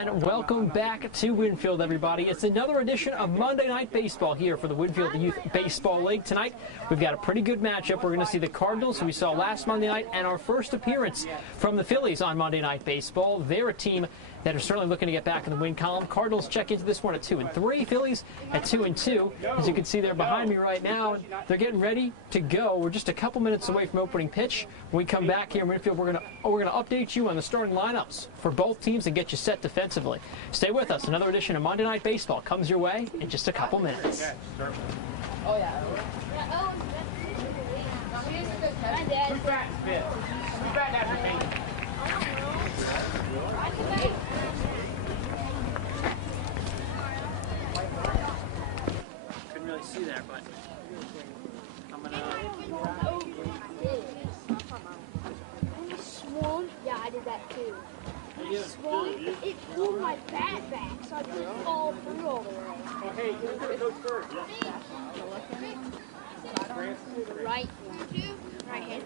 And welcome back to Winfield, everybody. It's another edition of Monday Night Baseball here for the Winfield Youth Baseball League. Tonight, we've got a pretty good matchup. We're going to see the Cardinals, who we saw last Monday night, and our first appearance from the Phillies on Monday Night Baseball. They're a team that are certainly looking to get back in the win column. Cardinals check into this one at 2-3. Phillies at 2-2. As you can see, they're behind me right now. They're getting ready to go. We're just a couple minutes away from opening pitch. When we come back here in Winfield, we're going to update you on the starting lineups for both teams and get you set defensively. Stay with us. Another edition of Monday Night Baseball comes your way in just a couple minutes. Oh, yeah. Who's batting fifth? Who's batting after me? Couldn't really see there, but I'm going to... Swung? Yeah, I did that too. Swung, it pulled my bat back, so I couldn't fall through all the way. Oh, hey, who's going to coach first? Right. Right hand.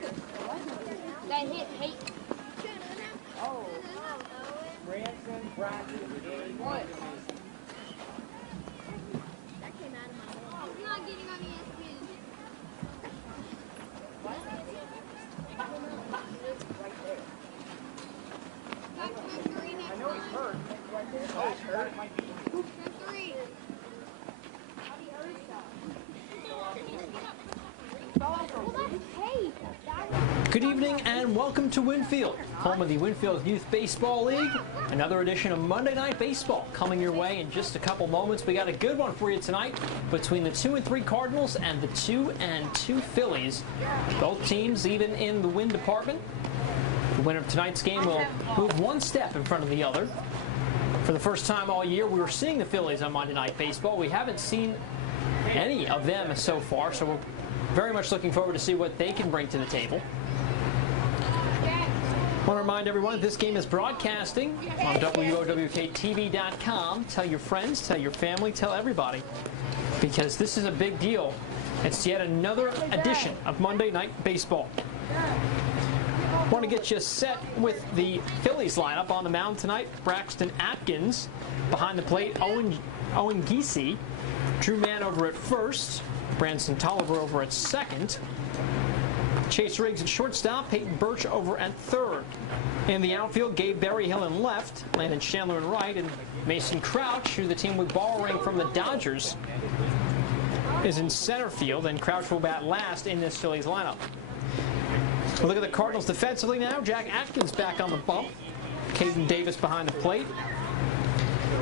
That hit hate. Oh. Braxton, Braxton, what? That came out of my mouth. I'm not getting on ESPN. I know he's hurt. Oh, he's hurt. Good evening and welcome to Winfield, home of the Winfield Youth Baseball League. Another edition of Monday Night Baseball coming your way in just a couple moments. We got a good one for you tonight between the 2-3 Cardinals and the 2-2 Phillies. Both teams even in the win department. The winner of tonight's game will move one step in front of the other. For the first time all year, we were seeing the Phillies on Monday Night Baseball. We haven't seen any of them so far, so we're very much looking forward to see what they can bring to the table. I want to remind everyone that this game is broadcasting on WOWKTV.com. Tell your friends, tell your family, tell everybody, because this is a big deal. It's yet another edition of Monday Night Baseball. I want to get you set with the Phillies lineup. On the mound tonight: Braxton Atkins. Behind the plate, Owen Giese. Drew Mann over at first. Branson Tolliver over at second. Chase Riggs at shortstop. Peyton Birch over at third. In the outfield, Gabe Berryhill in left. Landon Chandler in right. And Mason Crouch, who the team was borrowing from the Dodgers, is in center field. And Crouch will bat last in this Phillies lineup. We'll look at the Cardinals defensively now. Jack Atkins back on the bump. Caden Davis behind the plate.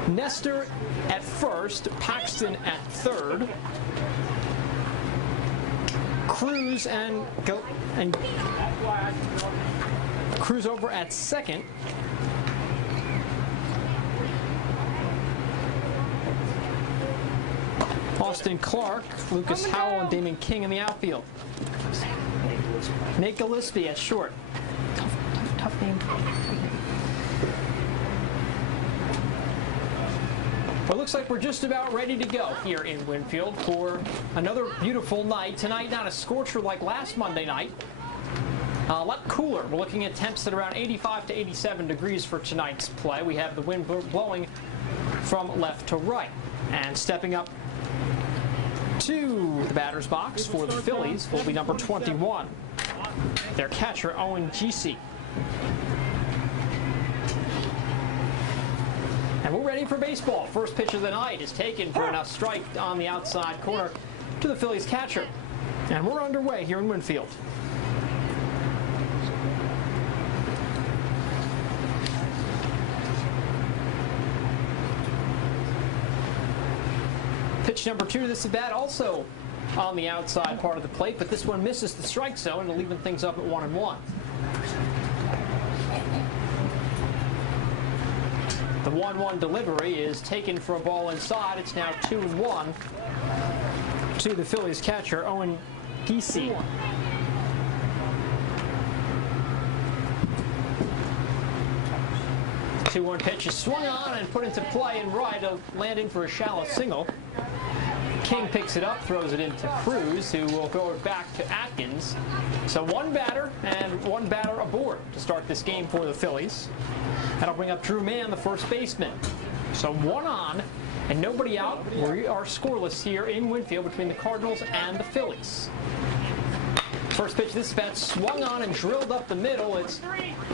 Nestor at first. Paxton at third. Cruz Cruz over at second. Austin Clark, Lucas Howell, and Damon King in the outfield. Nate Gillespie at short. Tough name. Well, it looks like we're just about ready to go here in Winfield for another beautiful night. Tonight, not a scorcher like last Monday night. A lot cooler. We're looking at temps at around 85 to 87 degrees for tonight's play. We have the wind blowing from left to right. And stepping up to the batter's box for the Phillies will be number 21, their catcher, Owen Giese. And we're ready for baseball. First pitch of the night is taken for enough strike on the outside corner to the Phillies catcher. And we're underway here in Winfield. Pitch number 2 to this at bat, also on the outside part of the plate, but this one misses the strike zone and leaving things up at 1-1. The 1-1 delivery is taken for a ball inside. It's now 2-1 to the Phillies catcher, Owen Giese. The 2-1 pitch is swung on and put into play and right, landing for a shallow single. King picks it up, throws it into Cruz, who will throw it back to Atkins. So one batter and one batter aboard to start this game for the Phillies. That'll bring up Drew Mann, the first baseman. So one on and nobody out. We are scoreless here in Winfield between the Cardinals and the Phillies. First pitch, this bat swung on and drilled up the middle. It's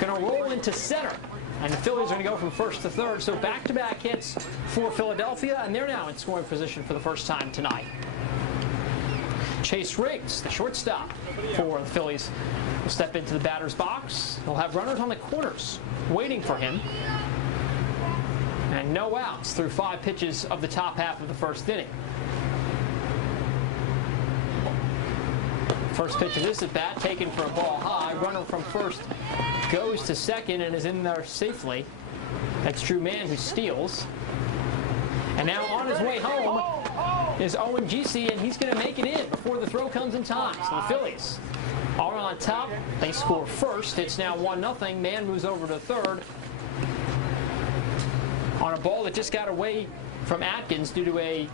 going to roll into center. And the Phillies are going to go from first to third. So back-to-back hits for Philadelphia, and they're now in scoring position for the first time tonight. Chase Riggs, the shortstop for the Phillies, will step into the batter's box. They'll have runners on the corners waiting for him. And no outs through 5 pitches of the top half of the first inning. First pitch of this at bat, taken for a ball high. Runner from first goes to second and is in there safely. That's Drew Mann, who steals. And now on his way home is Owen Giese, and he's going to make it in before the throw comes in time. So the Phillies are on top. They score first. It's now 1-0. Mann moves over to third on a ball that just got away from Atkins due to a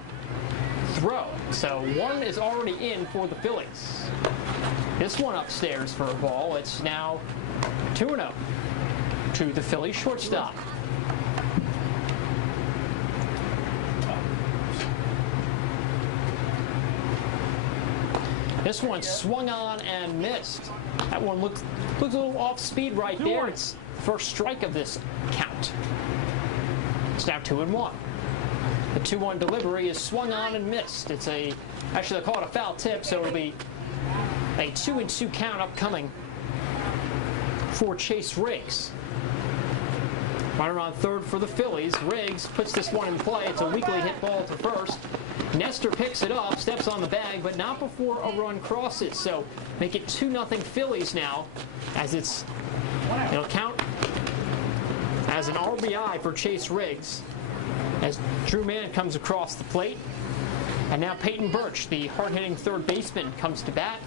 throw. So one is already in for the Phillies. This one upstairs for a ball. It's now 2-0 to the Phillies shortstop. This one swung on and missed. That one looks a little off speed right there. It's first strike of this count. It's now 2-1. The 2-1 delivery is swung on and missed. It's actually they call it a foul tip, so it'll be a 2-2 count upcoming for Chase Riggs. Runner on third for the Phillies. Riggs puts this one in play. It's a weakly hit ball to first. Nestor picks it up, steps on the bag, but not before a run crosses. So make it 2-0 Phillies now, as it'll count as an RBI for Chase Riggs as Drew Mann comes across the plate. And now Peyton Birch, the hard-hitting third baseman, comes to bat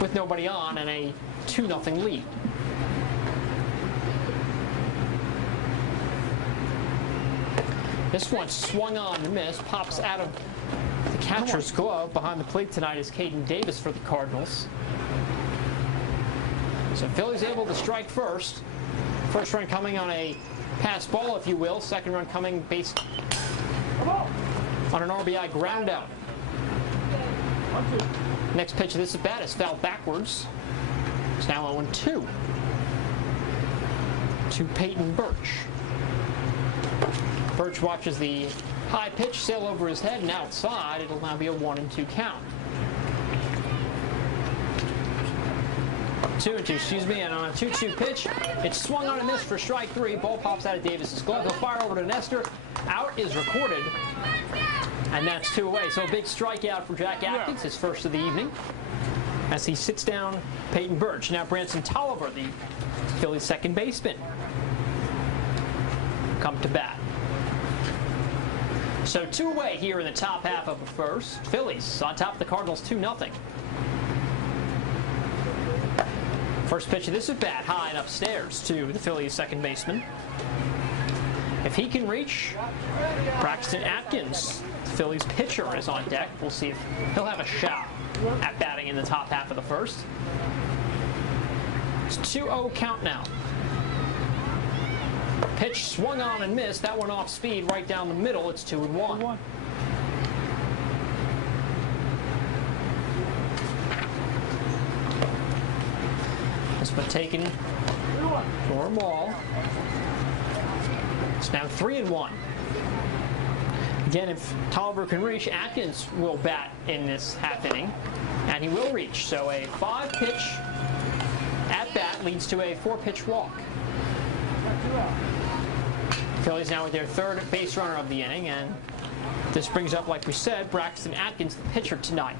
with nobody on and a 2-0 lead. This one swung on and missed, pops out of the catcher's glove. Behind the plate tonight is Caden Davis for the Cardinals. So Phillies able to strike first. First run coming on a pass ball, if you will. Second run coming based on an RBI ground out. Next pitch of this at bat is fouled backwards. It's now 0-2 to Peyton Birch. Birch watches the high pitch sail over his head and outside. It'll now be a 1-2 count. 2-2, excuse me, and on a 2-2 pitch, it's swung on and missed for strike 3. Ball pops out of Davis's glove. He'll fire over to Nestor. Out is recorded, and that's 2 away. So a big strikeout for Jack Atkins, his first of the evening, as he sits down Peyton Birch. Now Branson Tolliver, the Phillies second baseman, come to bat. So 2 away here in the top half of the first. Phillies on top of the Cardinals 2-0. First pitch of this at bat, high and upstairs to the Phillies second baseman. If he can reach, Braxton Atkins, the Phillies pitcher, is on deck. We'll see if he'll have a shot at batting in the top half of the first. It's 2-0 count now. Pitch swung on and missed. That one off speed right down the middle. It's 2-1. This one taken for a ball. It's now 3-1. Again, if Tolliver can reach, Atkins will bat in this half inning, and he will reach. So a 5-pitch at bat leads to a 4-pitch walk. Phillies now with their third base runner of the inning, and this brings up, like we said, Braxton Atkins, the pitcher tonight.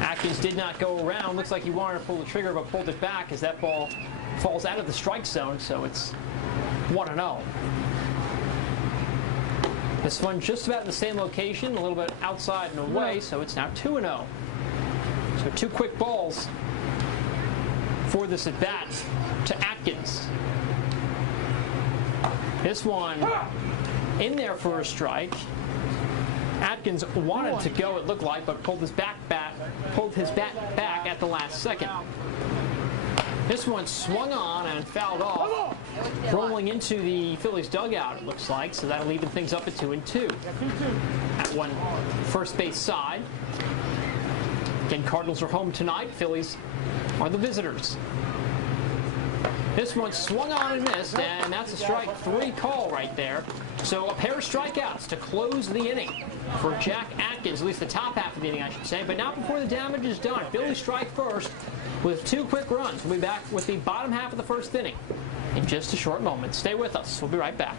Atkins did not go around. Looks like he wanted to pull the trigger, but pulled it back as that ball falls out of the strike zone, so it's 1-0. This one just about in the same location, a little bit outside and away, so it's now 2-0. So 2 quick balls for this at bat to Atkins. This one in there for a strike. Atkins wanted to go, it looked like, but pulled his bat back at the last second. This one swung on and fouled off, rolling into the Phillies dugout, it looks like, so that'll even things up at 2-2. At one first base side. Again, Cardinals are home tonight. Phillies are the visitors. This one swung on and missed, and that's a strike 3 call right there. So a pair of strikeouts to close the inning for Jack Atkins, at least the top half of the inning, I should say. But not before the damage is done. Phillies strike first with 2 quick runs. We'll be back with the bottom half of the first inning in just a short moment. Stay with us. We'll be right back.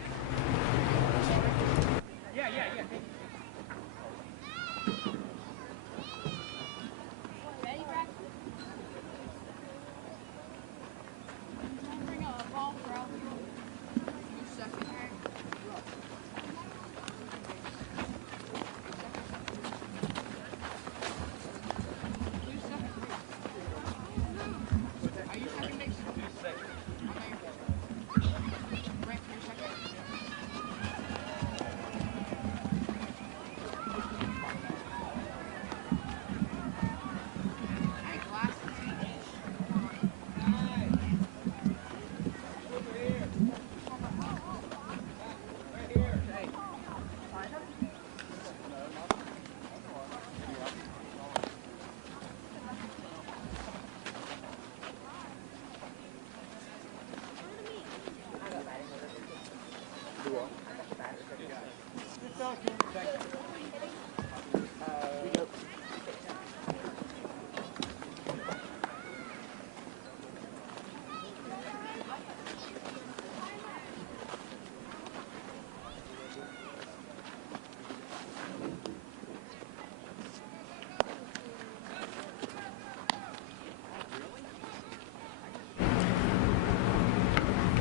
Ready, Braxton? Bring a ball, bro.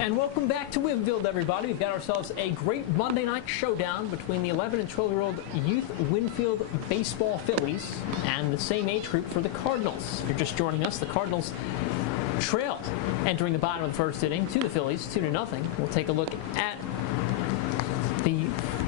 And welcome back to Winfield, everybody. We've got ourselves a great Monday night showdown between the 11 and 12-year-old youth Winfield baseball Phillies and the same age group for the Cardinals. If you're just joining us, the Cardinals trailed entering the bottom of the first inning to the Phillies 2-0. We'll take a look at the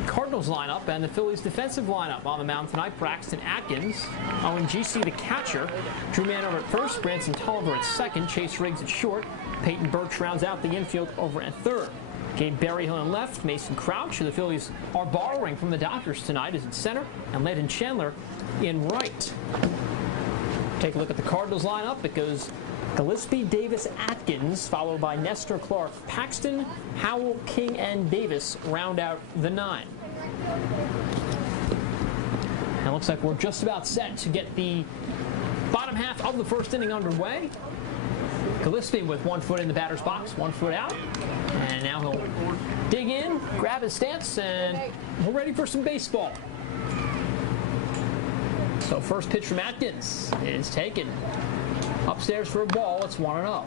Cardinals lineup and the Phillies defensive lineup. On the mound tonight, Braxton Atkins, Owen G.C. the catcher, Drew Manover at first, Branson Tolliver at second, Chase Riggs at short, Peyton Birch rounds out the infield over at third. Gabe Berryhill in left, Mason Crouch, who the Phillies are borrowing from the Dodgers tonight, is at center, and Landon Chandler in right. Take a look at the Cardinals lineup. It goes Gillespie, Davis, Atkins, followed by Nestor, Clark, Paxton, Howell, King, and Davis round out the 9. And it looks like we're just about set to get the bottom half of the first inning underway. Gillespie with 1 foot in the batter's box, 1 foot out. And now he'll dig in, grab his stance, and we're ready for some baseball. So first pitch from Atkins is taken. Upstairs for a ball, it's 1-0.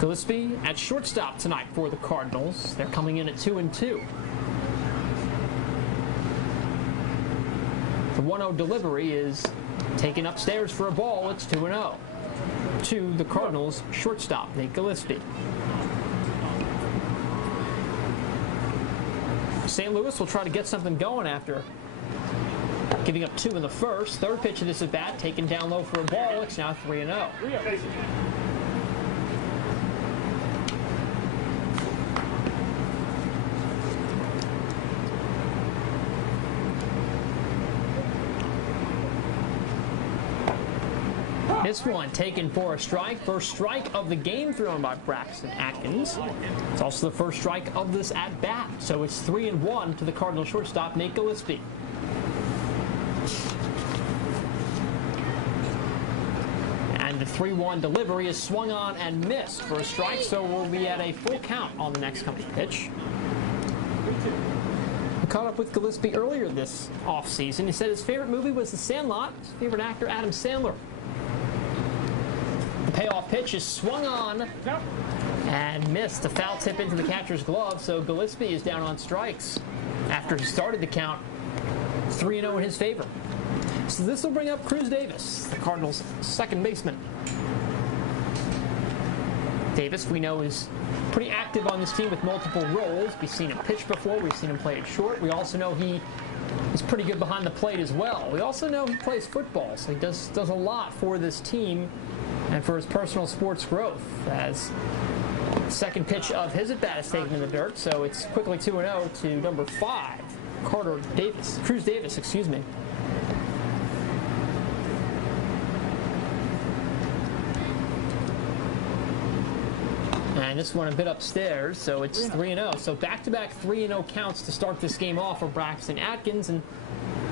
Gillespie at shortstop tonight for the Cardinals. They're coming in at 2-2. The 1-0 delivery is taken upstairs for a ball, it's 2-0. To the Cardinals shortstop, Nate Gillespie. St. Louis will try to get something going after giving up 2 in the first. Third pitch of this at bat, taken down low for a ball. It's now 3-0. This one taken for a strike. First strike of the game thrown by Braxton Atkins. It's also the first strike of this at-bat. So it's 3-1 to the Cardinal shortstop, Nate Gillespie. And the 3-1 delivery is swung on and missed for a strike, so we'll be at a full count on the next coming pitch. I caught up with Gillespie earlier this offseason. He said his favorite movie was The Sandlot. His favorite actor, Adam Sandler. The payoff pitch is swung on and missed. A foul tip into the catcher's glove, so Gillespie is down on strikes after he started the count 3-0 in his favor. So this will bring up Cruz Davis, the Cardinals' second baseman. Davis, we know, is pretty active on this team with multiple roles. We've seen him pitch before. We've seen him play it short. We also know he is pretty good behind the plate as well. We also know he plays football, so he does a lot for this team and for his personal sports growth. As second pitch of his at-bat is taken in the dirt, so it's quickly 2-0 to number 5, Cruz Davis, excuse me. And this one a bit upstairs, so it's 3-0. So back-to-back 3-0 counts to start this game off for Braxton Atkins, and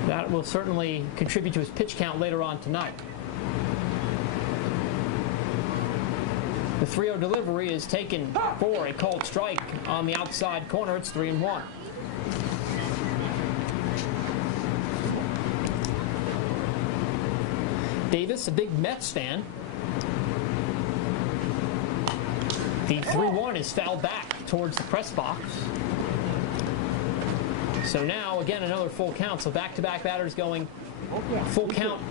that will certainly contribute to his pitch count later on tonight. The 3-0 delivery is taken for a called strike on the outside corner. It's 3-1. Davis, a big Mets fan. The 3-1 is fouled back towards the press box. So now, again, another full count. So back-to-back batters going full count.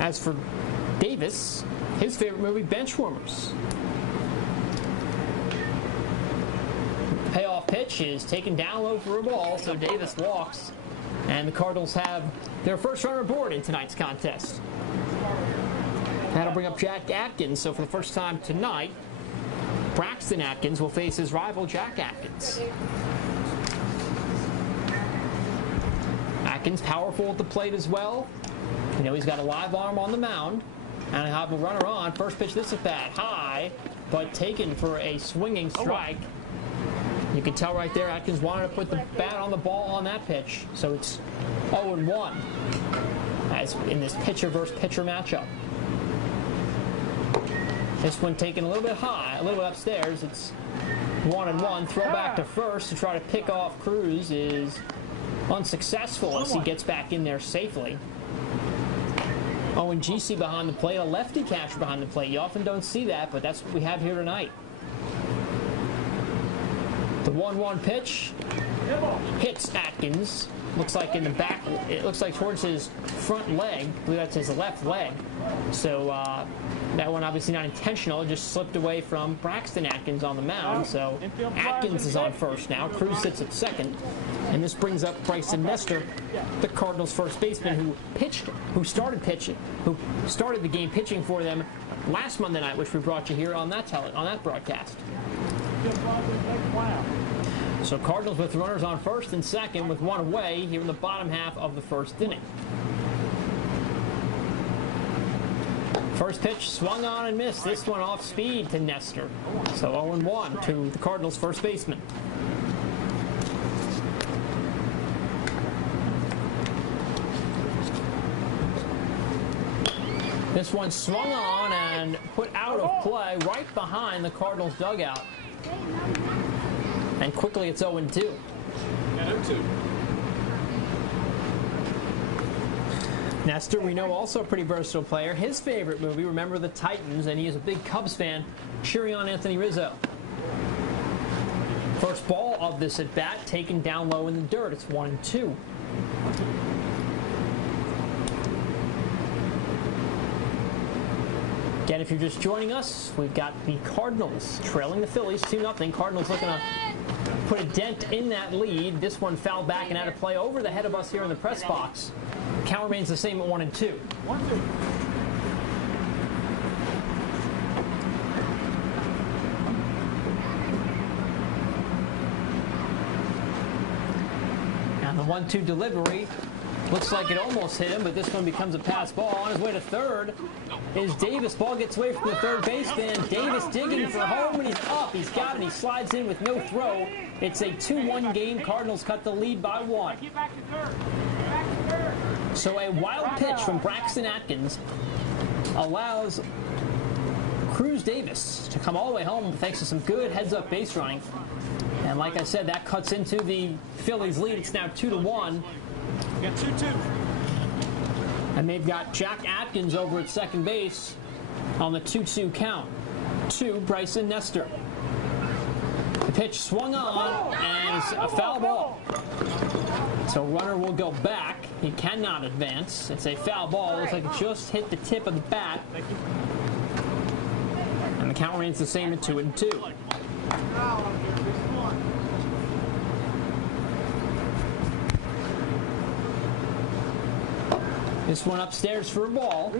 As for Davis, his favorite movie, Benchwarmers. Payoff pitch is taken down low for a ball, so Davis walks. And the Cardinals have their first runner aboard in tonight's contest. That'll bring up Jack Atkins, so for the first time tonight, Braxton Atkins will face his rival Jack Atkins. Atkins powerful at the plate as well. You know, he's got a live arm on the mound, and I have a runner on. First pitch this at bat, high, but taken for a swinging strike. You can tell right there Atkins wanted to put the bat on the ball on that pitch, so it's 0-1 as in this pitcher versus pitcher matchup. This one taken a little bit high, a little bit upstairs. It's 1-1. Throw back to first to try to pick off Cruz is unsuccessful as he gets back in there safely. Owen GC behind the plate, a lefty catcher behind the plate. You often don't see that, but that's what we have here tonight. The 1-1 pitch hits Atkins. Looks like in the back, it looks like towards his front leg. I believe that's his left leg. So that one obviously not intentional, it just slipped away from Braxton Atkins on the mound. So Atkins is on first now. Cruz sits at second. And this brings up Bryson Nestor, the Cardinals first baseman who started the game pitching for them last Monday night, which we brought you here on that broadcast. So Cardinals with runners on first and second with one away here in the bottom half of the first inning. First pitch swung on and missed. This one off speed to Nestor. So 0-1 to the Cardinals first baseman. This one swung on and put out of play right behind the Cardinals dugout. And quickly it's 0-2. Nestor, we know, also a pretty versatile player. His favorite movie, Remember the Titans, and he is a big Cubs fan, cheering on Anthony Rizzo. First ball of this at bat taken down low in the dirt. It's 1-2. Again, if you're just joining us, we've got the Cardinals trailing the Phillies 2-0. Cardinals looking to put a dent in that lead. This one fouled back and out of play over the head of us here in the press box. Count remains the same at 1-2. 1-2. And the 1-2 delivery looks like it almost hit him, but this one becomes a pass ball. On his way to third is Davis. Ball gets away from the third baseman. Davis digging for home, and he's up. He's got it. He slides in with no throw. It's a 2-1 game. Cardinals cut the lead by 1. So a wild pitch from Braxton Atkins allows Cruz Davis to come all the way home thanks to some good heads-up base running. And like I said, that cuts into the Phillies lead. It's now 2-1. We got 2-2. And they've got Jack Atkins over at second base on the 2-2 count to Bryson Nestor. The pitch swung on, and it's a foul ball. So runner will go back. He cannot advance. It's a foul ball. Looks like it just hit the tip of the bat. And the count remains the same at 2-2. This one upstairs for a ball.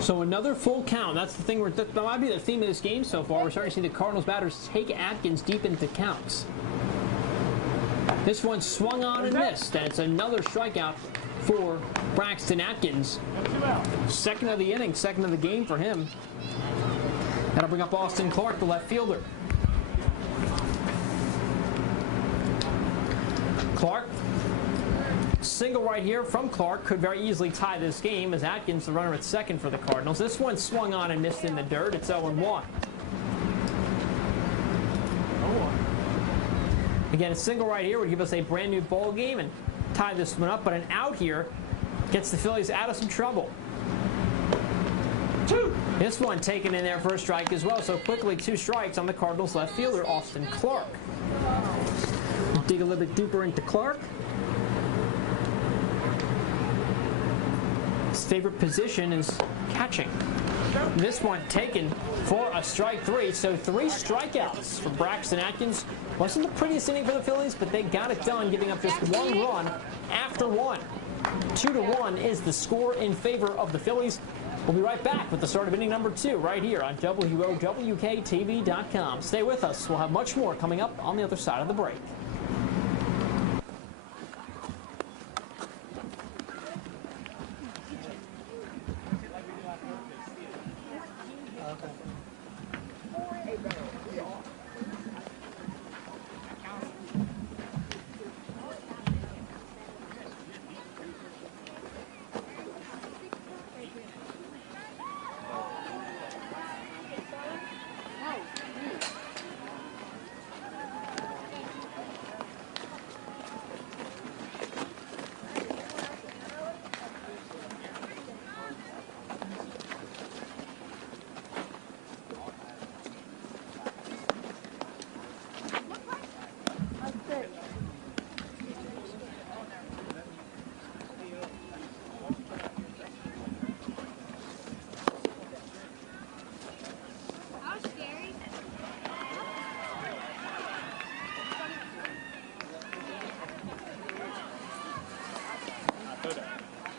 So another full count. That's the thing. That might be the theme of this game so far. We're starting to see the Cardinals batters take Atkins deep into counts. This one swung on and missed. And it's another strikeout for Braxton Atkins. Second of the inning, second of the game for him. That'll bring up Austin Clark, the left fielder. Clark. Single right here from Clark could very easily tie this game as Atkins, the runner at second for the Cardinals. This one swung on and missed in the dirt. It's 0-1. Again, a single right here would give us a brand new ball game and tie this one up, but an out here gets the Phillies out of some trouble. This one taken in there for a strike as well, so quickly 2 strikes on the Cardinals left fielder, Austin Clark. We'll dig a little bit deeper into Clark. His favorite position is catching. This one taken for a strike 3, so 3 strikeouts for Braxton Atkins. Wasn't the prettiest inning for the Phillies, but they got it done, giving up just 1 run after 1. 2-1 is the score in favor of the Phillies. We'll be right back with the start of inning number 2 right here on WOWKTV.com. Stay with us. We'll have much more coming up on the other side of the break.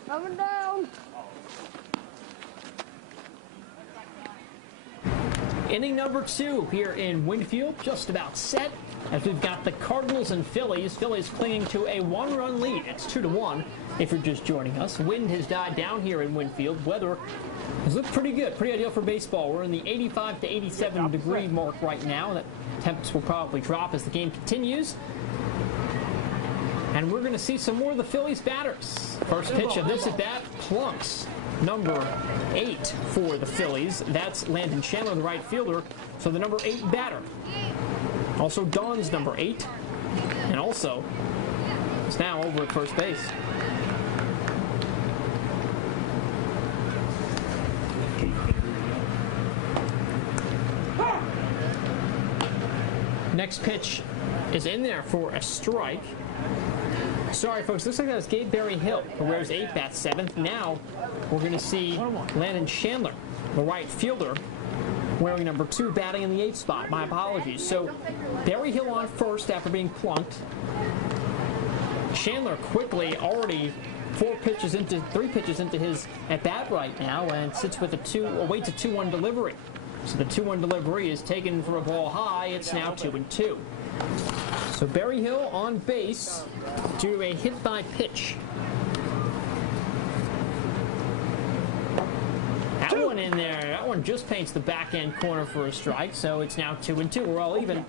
Coming down. Inning number 2 here in Winfield, just about set, as we've got the Cardinals and Phillies. Phillies clinging to a 1-run lead. It's 2-1 if you're just joining us. Wind has died down here in Winfield. Weather has looked pretty good, pretty ideal for baseball. We're in the 85 to 87 degree mark right now. That temps will probably drop as the game continues. And we're going to see some more of the Phillies batters. First pitch of this at bat, plunks. Number 8 for the Phillies. That's Landon Chandler, the right fielder. So the number 8 batter. Also Dawn's number 8. And also is now over at first base. Next pitch is in there for a strike. Sorry, folks. Looks like that was Gabe Berryhill, who wears 8 bats, 7th. Now we're going to see Landon Chandler, the right fielder, wearing number 2, batting in the 8th spot. My apologies. So Berryhill on first after being plunked. Chandler quickly already 3 pitches into his at bat right now, and sits with awaits a 2-1 delivery. So the 2-1 delivery is taken for a ball high. It's now 2-2. So Berryhill on base due to a hit by pitch. That one in there. That one just paints the back end corner for a strike. So it's now 2-2. We're all even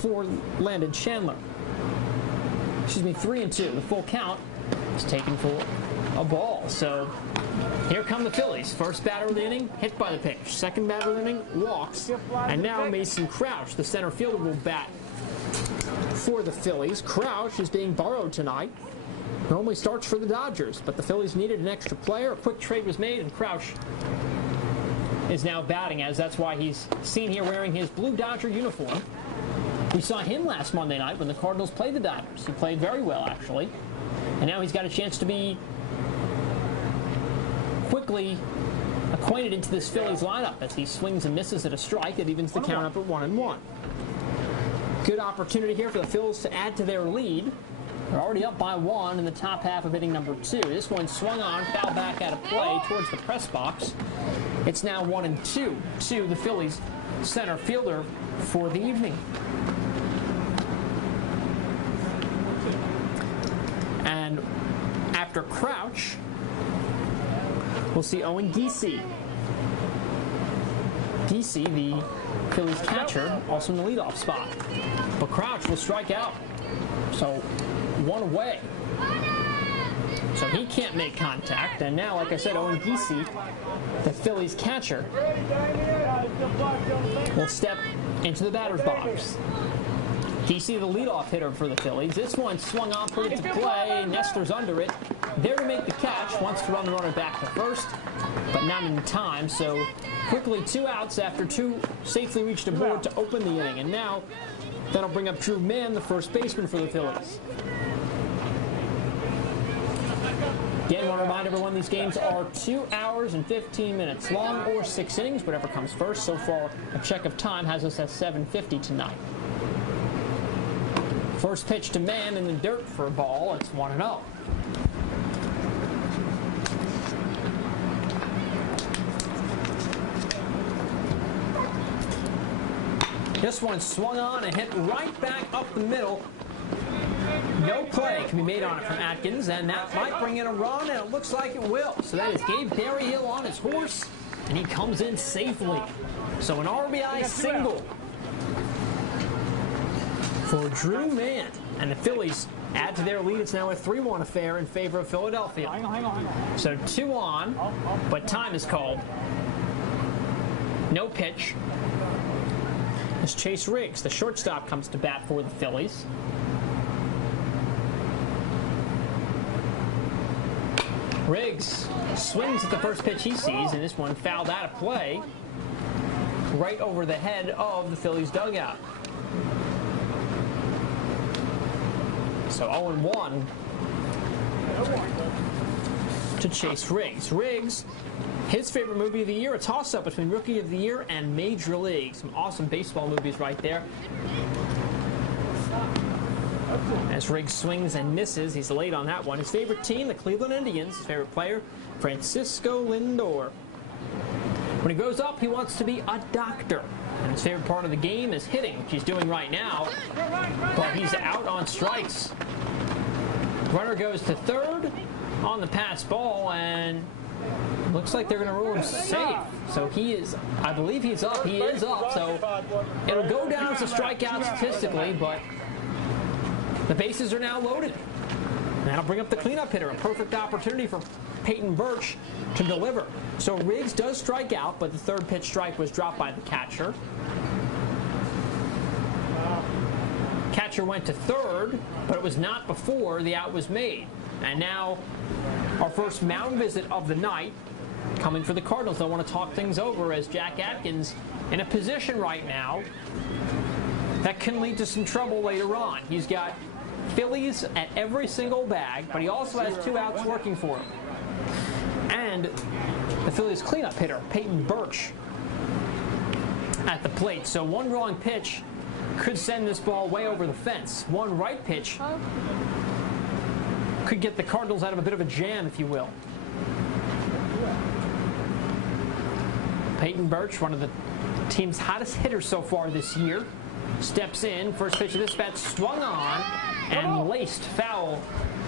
for Landon Chandler. Excuse me, 3-2. The full count is taken for a ball. So here come the Phillies. First batter of the inning, hit by the pitch. Second batter of the inning, walks. And now Mason Crouch, the center fielder, will bat for the Phillies. Crouch is being borrowed tonight. Normally starts for the Dodgers, but the Phillies needed an extra player. A quick trade was made, and Crouch is now batting, as that's why he's seen here wearing his blue Dodger uniform. We saw him last Monday night when the Cardinals played the Dodgers. He played very well, actually. And now he's got a chance to be quickly acquainted into this Phillies lineup as he swings and misses at a strike that evens the count up at 1-1. Good opportunity here for the Phillies to add to their lead. They're already up by 1 in the top half of inning number 2. This one swung on, foul back out of play towards the press box. It's now 1-2 to the Phillies center fielder for the evening. And after Crouch, we'll see Owen Giese. Giese, the Phillies catcher, also in the leadoff spot. But Crouch will strike out. So, one away. So he can't make contact. And now, like I said, Owen Giese, the Phillies catcher, will step into the batter's box. Giese, the leadoff hitter for the Phillies. This one swung on, put it to play. Nestler's under it. There to make the catch. Wants to run the runner back to first, but not in time. So quickly 2 outs after 2 safely reached aboard to open the inning. And now that'll bring up Drew Mann, the first baseman for the Phillies. Again, I want to remind everyone these games are 2 hours and 15 minutes long, or 6 innings, whatever comes first. So far, a check of time has us at 7:50 tonight. First pitch to Mann in the dirt for a ball. It's 1-0. This one swung on and hit right back up the middle. No play can be made on it from Atkins, and that might bring in a run, and it looks like it will. So that is Gabe Berryhill on his horse, and he comes in safely. So an RBI single for Drew Mann, and the Phillies add to their lead. It's now a 3-1 affair in favor of Philadelphia. Hang on. So 2 on, but time is called. No pitch. As Chase Riggs, the shortstop, comes to bat for the Phillies. Riggs swings at the first pitch he sees, and this one fouled out of play right over the head of the Phillies dugout. So 0-1 to Chase Riggs. Riggs, his favorite movie of the year, a toss-up between Rookie of the Year and Major League. Some awesome baseball movies right there. As Riggs swings and misses, he's late on that one. His favorite team, the Cleveland Indians. His favorite player, Francisco Lindor. When he grows up, he wants to be a doctor. And his favorite part of the game is hitting, which he's doing right now. But he's out on strikes. Runner goes to third on the pass ball, and looks like they're going to rule him safe. So he is, I believe he's up. He is up. So it'll go down as a strikeout statistically, but the bases are now loaded. And that'll bring up the cleanup hitter. A perfect opportunity for Peyton Birch to deliver. So Riggs does strike out, but the third pitch strike was dropped by the catcher. Catcher went to third, but it was not before the out was made. And now our first mound visit of the night coming for the Cardinals. They'll want to talk things over as Jack Atkins in a position right now that can lead to some trouble later on. He's got Phillies at every single bag, but he also has 2 outs working for him. And the Phillies cleanup hitter, Peyton Birch, at the plate. So one wrong pitch could send this ball way over the fence. One right pitch could get the Cardinals out of a bit of a jam, if you will. Peyton Birch, one of the team's hottest hitters so far this year, steps in. First pitch of this bat swung on and laced foul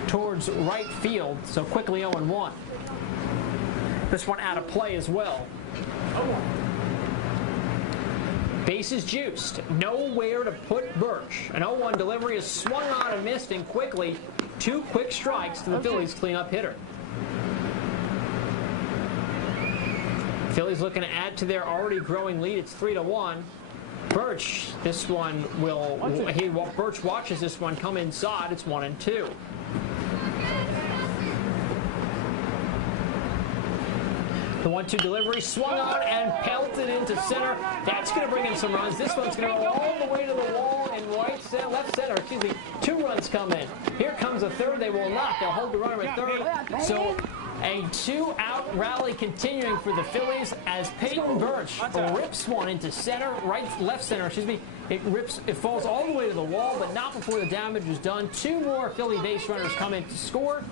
towards right field. So quickly 0-1. This one out of play as well. Bases juiced. Nowhere to put Birch. An 0-1 delivery is swung on and missed, and quickly 2 quick strikes to the Phillies cleanup hitter. Phillies looking to add to their already growing lead. It's 3-1. Birch, this one will, Birch watches this one come inside. It's 1-2. The 1-2 delivery swung on and pelted into center. That's going to bring in some runs. This one's going to go all the way to the wall in left center. Excuse me. 2 runs come in. Here comes a third. They will not. They'll hold the runner at third. So a 2-out rally continuing for the Phillies as Peyton Birch rips one into center, left center. Excuse me. It falls all the way to the wall, but not before the damage is done. 2 more Philly base runners come in to score.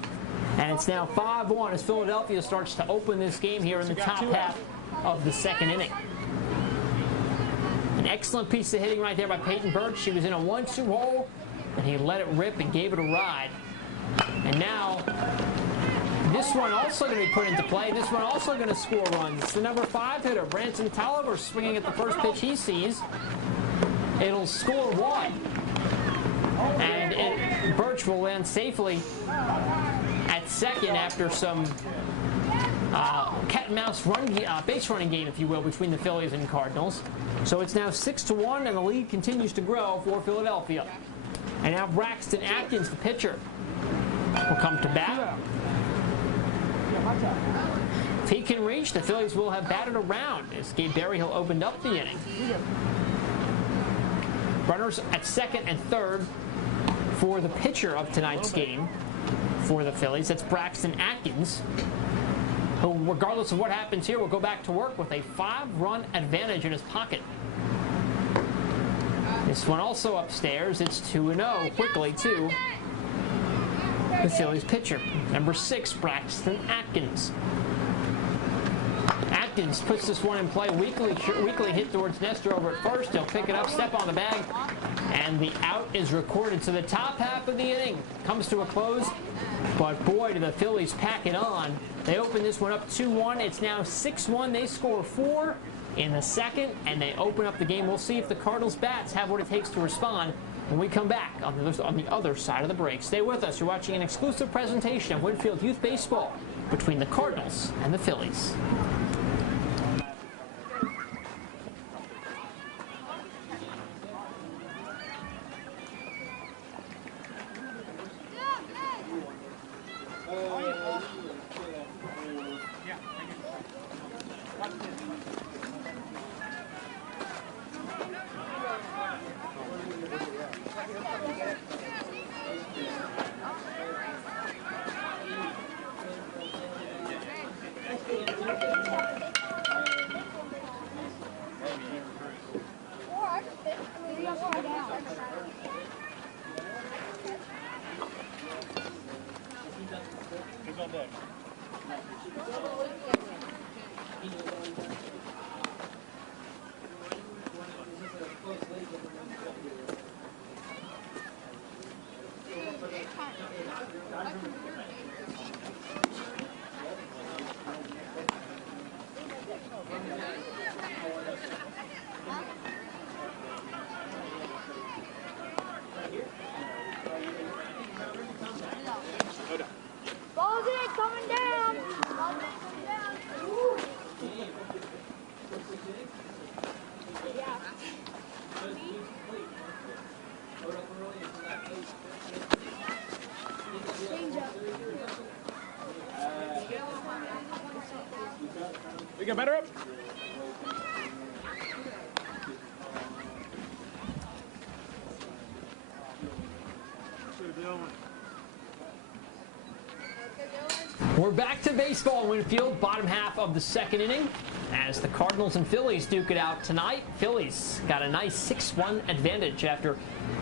And it's now 5-1 as Philadelphia starts to open this game here in the top half of the second inning. An excellent piece of hitting right there by Peyton Birch. She was in a 1-2 hole, and he let it rip and gave it a ride. And now, this one also going to be put into play. This one also going to score runs. It's the number 5 hitter, Branson Tolliver, swinging at the first pitch he sees. It'll score 1. And Birch will land safely at second after some cat and mouse base running game, if you will, between the Phillies and Cardinals. So it's now 6-1, and the lead continues to grow for Philadelphia. And now Braxton Atkins, the pitcher, will come to bat. If he can reach, the Phillies will have batted around as Gabe Berryhill opened up the inning. Runners at second and third for the pitcher of tonight's game for the Phillies. That's Braxton Atkins, who, regardless of what happens here, will go back to work with a 5-run advantage in his pocket. This one also upstairs. It's 2-0 quickly to the Phillies pitcher, number 6, Braxton Atkins. Atkins puts this one in play. Weekly hit towards Nestor over at first. He'll pick it up, step on the bag, and the out is recorded. So the top half of the inning comes to a close. But boy, do the Phillies pack it on. They open this one up 2-1. It's now 6-1. They score 4 in the second, and they open up the game. We'll see if the Cardinals bats have what it takes to respond when we come back on the other side of the break. Stay with us. You're watching an exclusive presentation of Winfield Youth Baseball between the Cardinals and the Phillies. We got better up. We're back to baseball in Winfield, bottom half of the second inning, as the Cardinals and Phillies duke it out tonight. Phillies got a nice 6-1 advantage after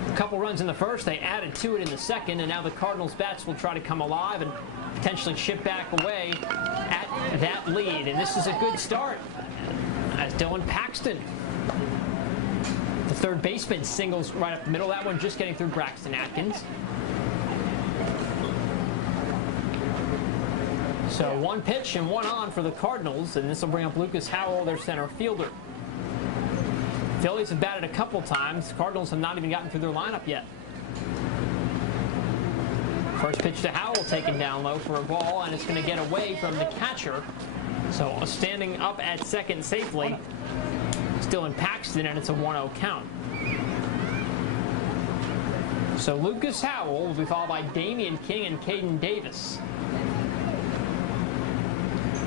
a couple runs in the first. They added to it in the second, and now the Cardinals bats will try to come alive and potentially chip back away at that lead. And this is a good start as Dylan Paxton, the third baseman, singles right up the middle. That one just getting through Braxton Atkins. So 1 pitch and 1 on for the Cardinals, and this will bring up Lucas Howell, their center fielder. Phillies have batted a couple times. Cardinals have not even gotten through their lineup yet. First pitch to Howell, taken down low for a ball, and it's going to get away from the catcher. So standing up at second safely, still in Paxton, and it's a 1-0 count. So Lucas Howell will be followed by Damian King and Caden Davis.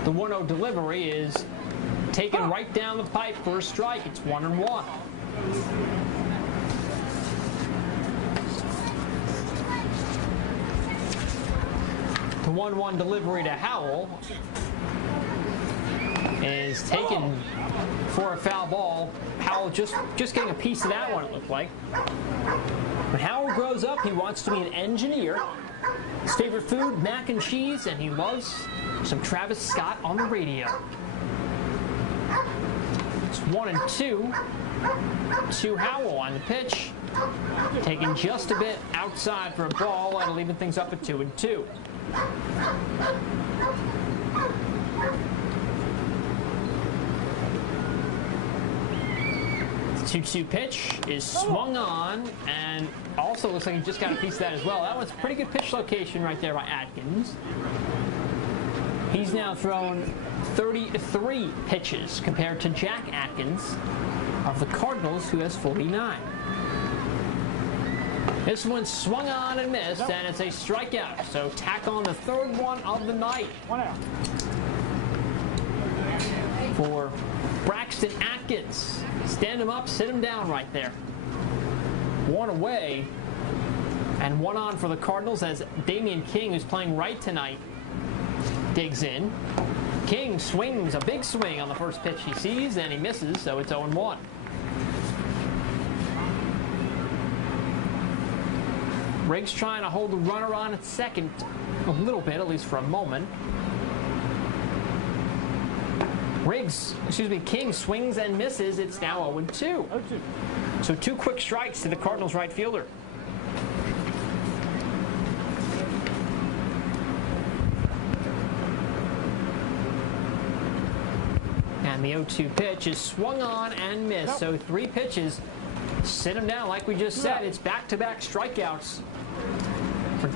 The 1-0 delivery is taken right down the pipe for a strike. It's 1-1. The 1-1 delivery to Howell is taken for a foul ball. Howell just getting a piece of that one, it looked like. When Howell grows up, he wants to be an engineer. His favorite food, mac and cheese, and he loves some Travis Scott on the radio. It's 1-2 to Howell on the pitch. Taken just a bit outside for a ball, and leaving things up at 2-2. The 2-2 pitch is swung on, and also looks like he just got a piece of that as well. That one's a pretty good pitch location right there by Atkins. He's now thrown 33 pitches compared to Jack Atkins of the Cardinals, who has 49. This one swung on and missed, and it's a strikeout. So tack on the third one of the night. 1 out. For Braxton Atkins. Stand him up, sit him down right there. One away, and one on for the Cardinals as Damian King, who's playing right tonight, digs in. King swings a big swing on the first pitch he sees, and he misses, so it's 0-1. Riggs trying to hold the runner on at second a little bit, at least for a moment. King swings and misses. It's now 0-2. So 2 quick strikes to the Cardinals right fielder. And the 0-2 pitch is swung on and missed. So 3 pitches. Sit him down like we just said. It's back-to-back strikeouts for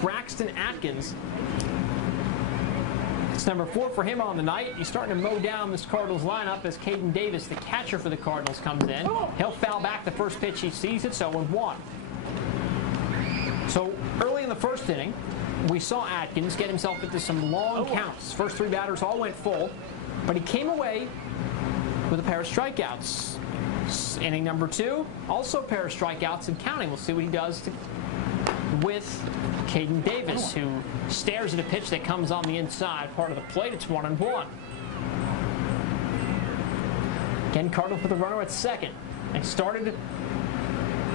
Braxton Atkins. It's number 4 for him on the night. He's starting to mow down this Cardinals lineup as Caden Davis, the catcher for the Cardinals, comes in. He'll foul back the first pitch he sees. It's 0-1. So early in the first inning, we saw Atkins get himself into some long counts. First 3 batters all went full, but he came away with a pair of strikeouts. Inning number 2, also a pair of strikeouts and counting. We'll see what he does with Caden Davis, who stares at a pitch that comes on the inside part of the plate. It's 1-1. Again, Cardinals with a runner at second. They started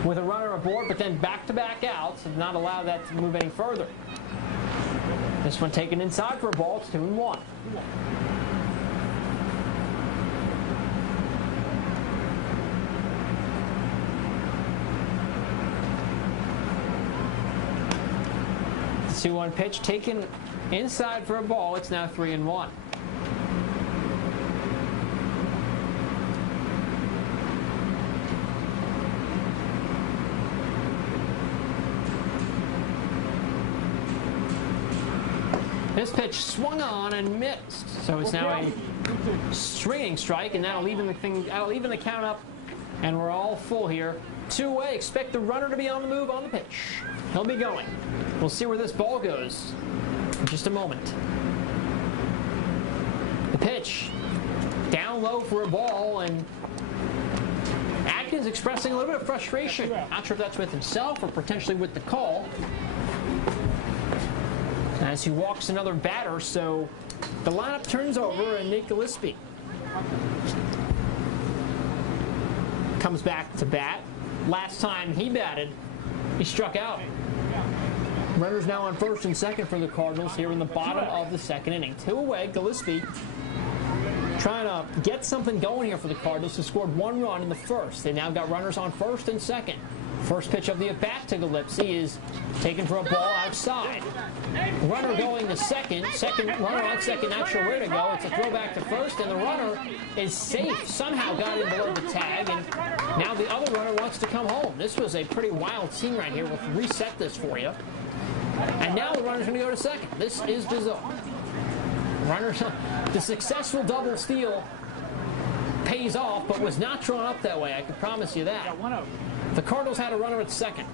with a runner aboard, but then back-to-back outs and not allow that to move any further. This one taken inside for a ball. It's 2-1. The 2-1 pitch taken inside for a ball. It's now 3-1. This pitch swung on and missed, so it's now a stringing strike, and that'll even the count up, and we're all full here. 2 away. Expect the runner to be on the move on the pitch. He'll be going. We'll see where this ball goes in just a moment. The pitch down low for a ball, and Atkins expressing a little bit of frustration. Not sure if that's with himself or potentially with the call, as he walks another batter. So the lineup turns over, and Nate Gillespie comes back to bat. Last time he batted, he struck out. Runners now on first and second for the Cardinals here in the bottom of the second inning. 2 away. Gillespie trying to get something going here for the Cardinals, who scored 1 run in the first. They now got runners on first and second. First pitch of the at-bat to Gillespie is taken for a ball outside. Runner going to second. Runner on second, not sure where to go. It's a throwback to first, and the runner is safe. Somehow got in below the tag, and now the other runner wants to come home. This was a pretty wild scene right here. We'll reset this for you. And now the runner's going to go to second. This is bizarre. The successful double steal paid pays off, but was not drawn up that way. I can promise you that. The Cardinals had a runner at second.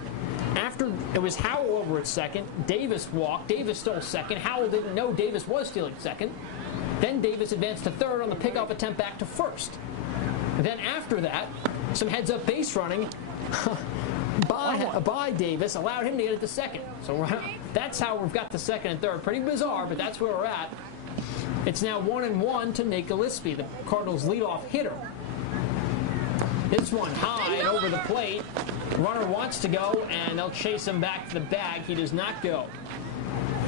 After it was Howell over at second, Davis walked. Davis stole second. Howell didn't know Davis was stealing second. Then Davis advanced to third on the pickoff attempt back to first. Then after that, some heads-up base running by Davis allowed him to get it to second. So that's how we've got to second and third. Pretty bizarre, but that's where we're at. It's now 1-1 to Nate Gillespie, the Cardinals' leadoff hitter. This one high and over the plate. Runner wants to go, and they'll chase him back to the bag. He does not go.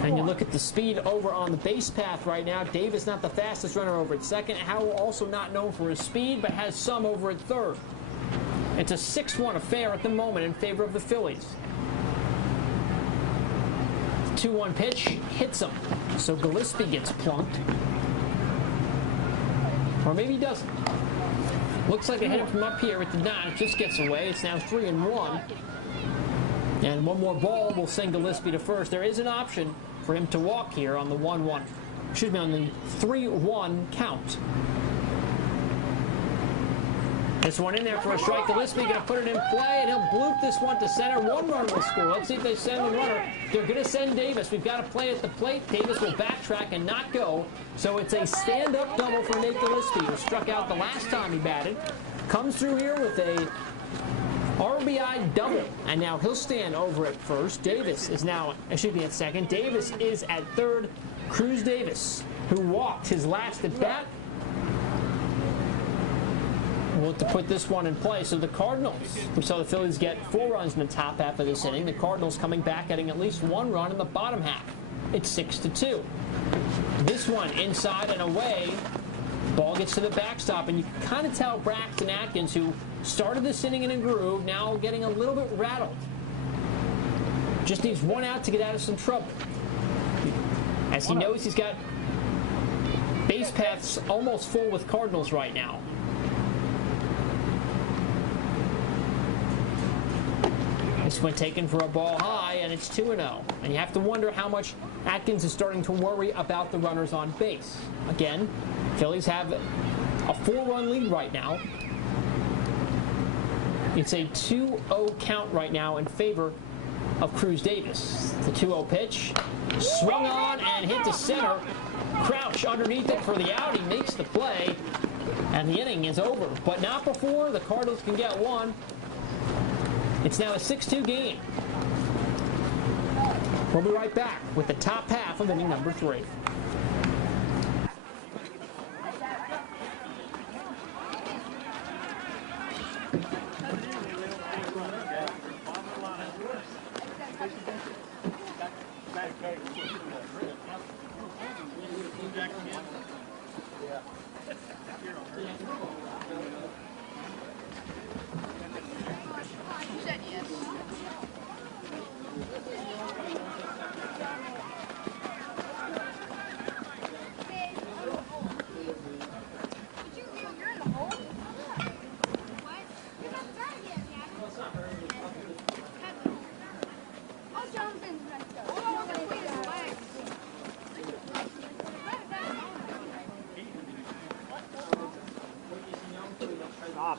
And you look at the speed over on the base path right now. Davis not the fastest runner over at second. Howell also not known for his speed, but has some over at third. It's a 6-1 affair at the moment in favor of the Phillies. 2-1 pitch hits him. So Gillespie gets plunked. Or maybe he doesn't. Looks like they hit him from up here. It did not. It just gets away. It's now 3-1. And one more ball will send Gillespie to first. There is an option for him to walk here on the 1-1. Excuse me, on the 3-1 count. This one in there for a strike. Gillespie going to put it in play, and he'll bloop this one to center. One run will score. Let's see if they send the runner. They're going to send Davis. We've got to play at the plate. Davis will backtrack and not go. So it's a stand-up double for Nate Gillespie, who struck out the last time he batted. Comes through here with a RBI double, and now he'll stand over at first. Davis is now, excuse me, at second. Davis is at third. Cruz Davis, who walked his last at bat, will have to put this one in play. So the Cardinals, we saw the Phillies get 4 runs in the top half of this inning. The Cardinals coming back, getting at least 1 run in the bottom half. It's 6-2. This one inside and away. Ball gets to the backstop, and you can kind of tell Braxton Atkins, who started this inning in a groove, now getting a little bit rattled. Just needs 1 out to get out of some trouble. As he knows he's got base paths almost full with Cardinals right now. This one taken for a ball high, and it's 2-0. And you have to wonder how much Atkins is starting to worry about the runners on base. Again, Phillies have a 4-run lead right now. It's a 2-0 count right now in favor of Cruz Davis. The 2-0 pitch, swung on and hit to center. Crouch underneath it for the out. He makes the play, and the inning is over. But not before the Cardinals can get one. It's now a 6-2 game. We'll be right back with the top half of inning number 3.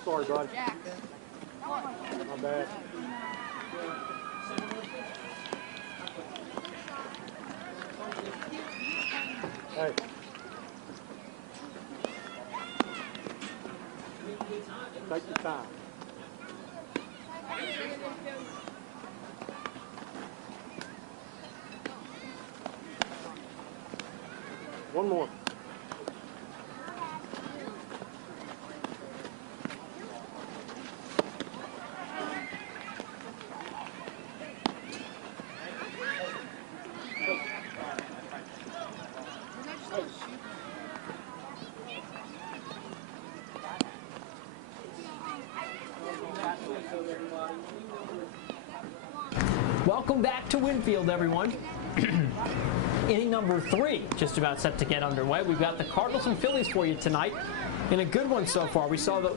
Sorry, bud. My bad. Hey. Take your time. One more. Welcome back to Winfield, everyone. Inning number 3 just about set to get underway. We've got the Cardinals and Phillies for you tonight in a good one so far. We saw the,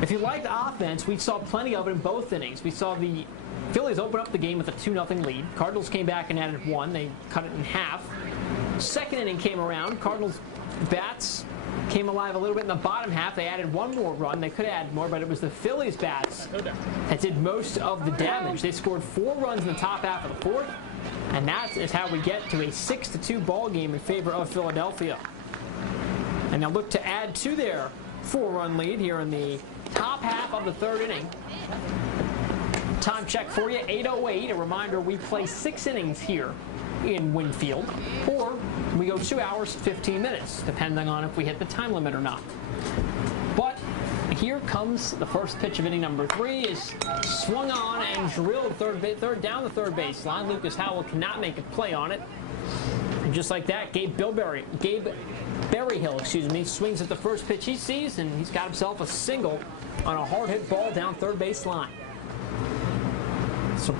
if you liked offense, we saw plenty of it in both innings. We saw the Phillies open up the game with a 2-0 lead. Cardinals came back and added 1. They cut it in half. Second inning came around. Cardinals bats came alive a little bit in the bottom half. They added one more run. They could add more, but it was the Phillies bats that did most of the damage. They scored 4 runs in the top half of the 4th, and that is how we get to a 6-2 ball game in favor of Philadelphia. And they'll look to add to their 4-run lead here in the top half of the 3rd inning. Time check for you, 8:08. A reminder, we play 6 innings here in Winfield, or we go 2 hours, 15 minutes, depending on if we hit the time limit or not. But here comes the first pitch of inning number 3. Is swung on and drilled down the third baseline. Lucas Howell cannot make a play on it. And just like that, Gabe Berryhill, swings at the first pitch he sees, and he's got himself a single on a hard hit ball down third baseline. So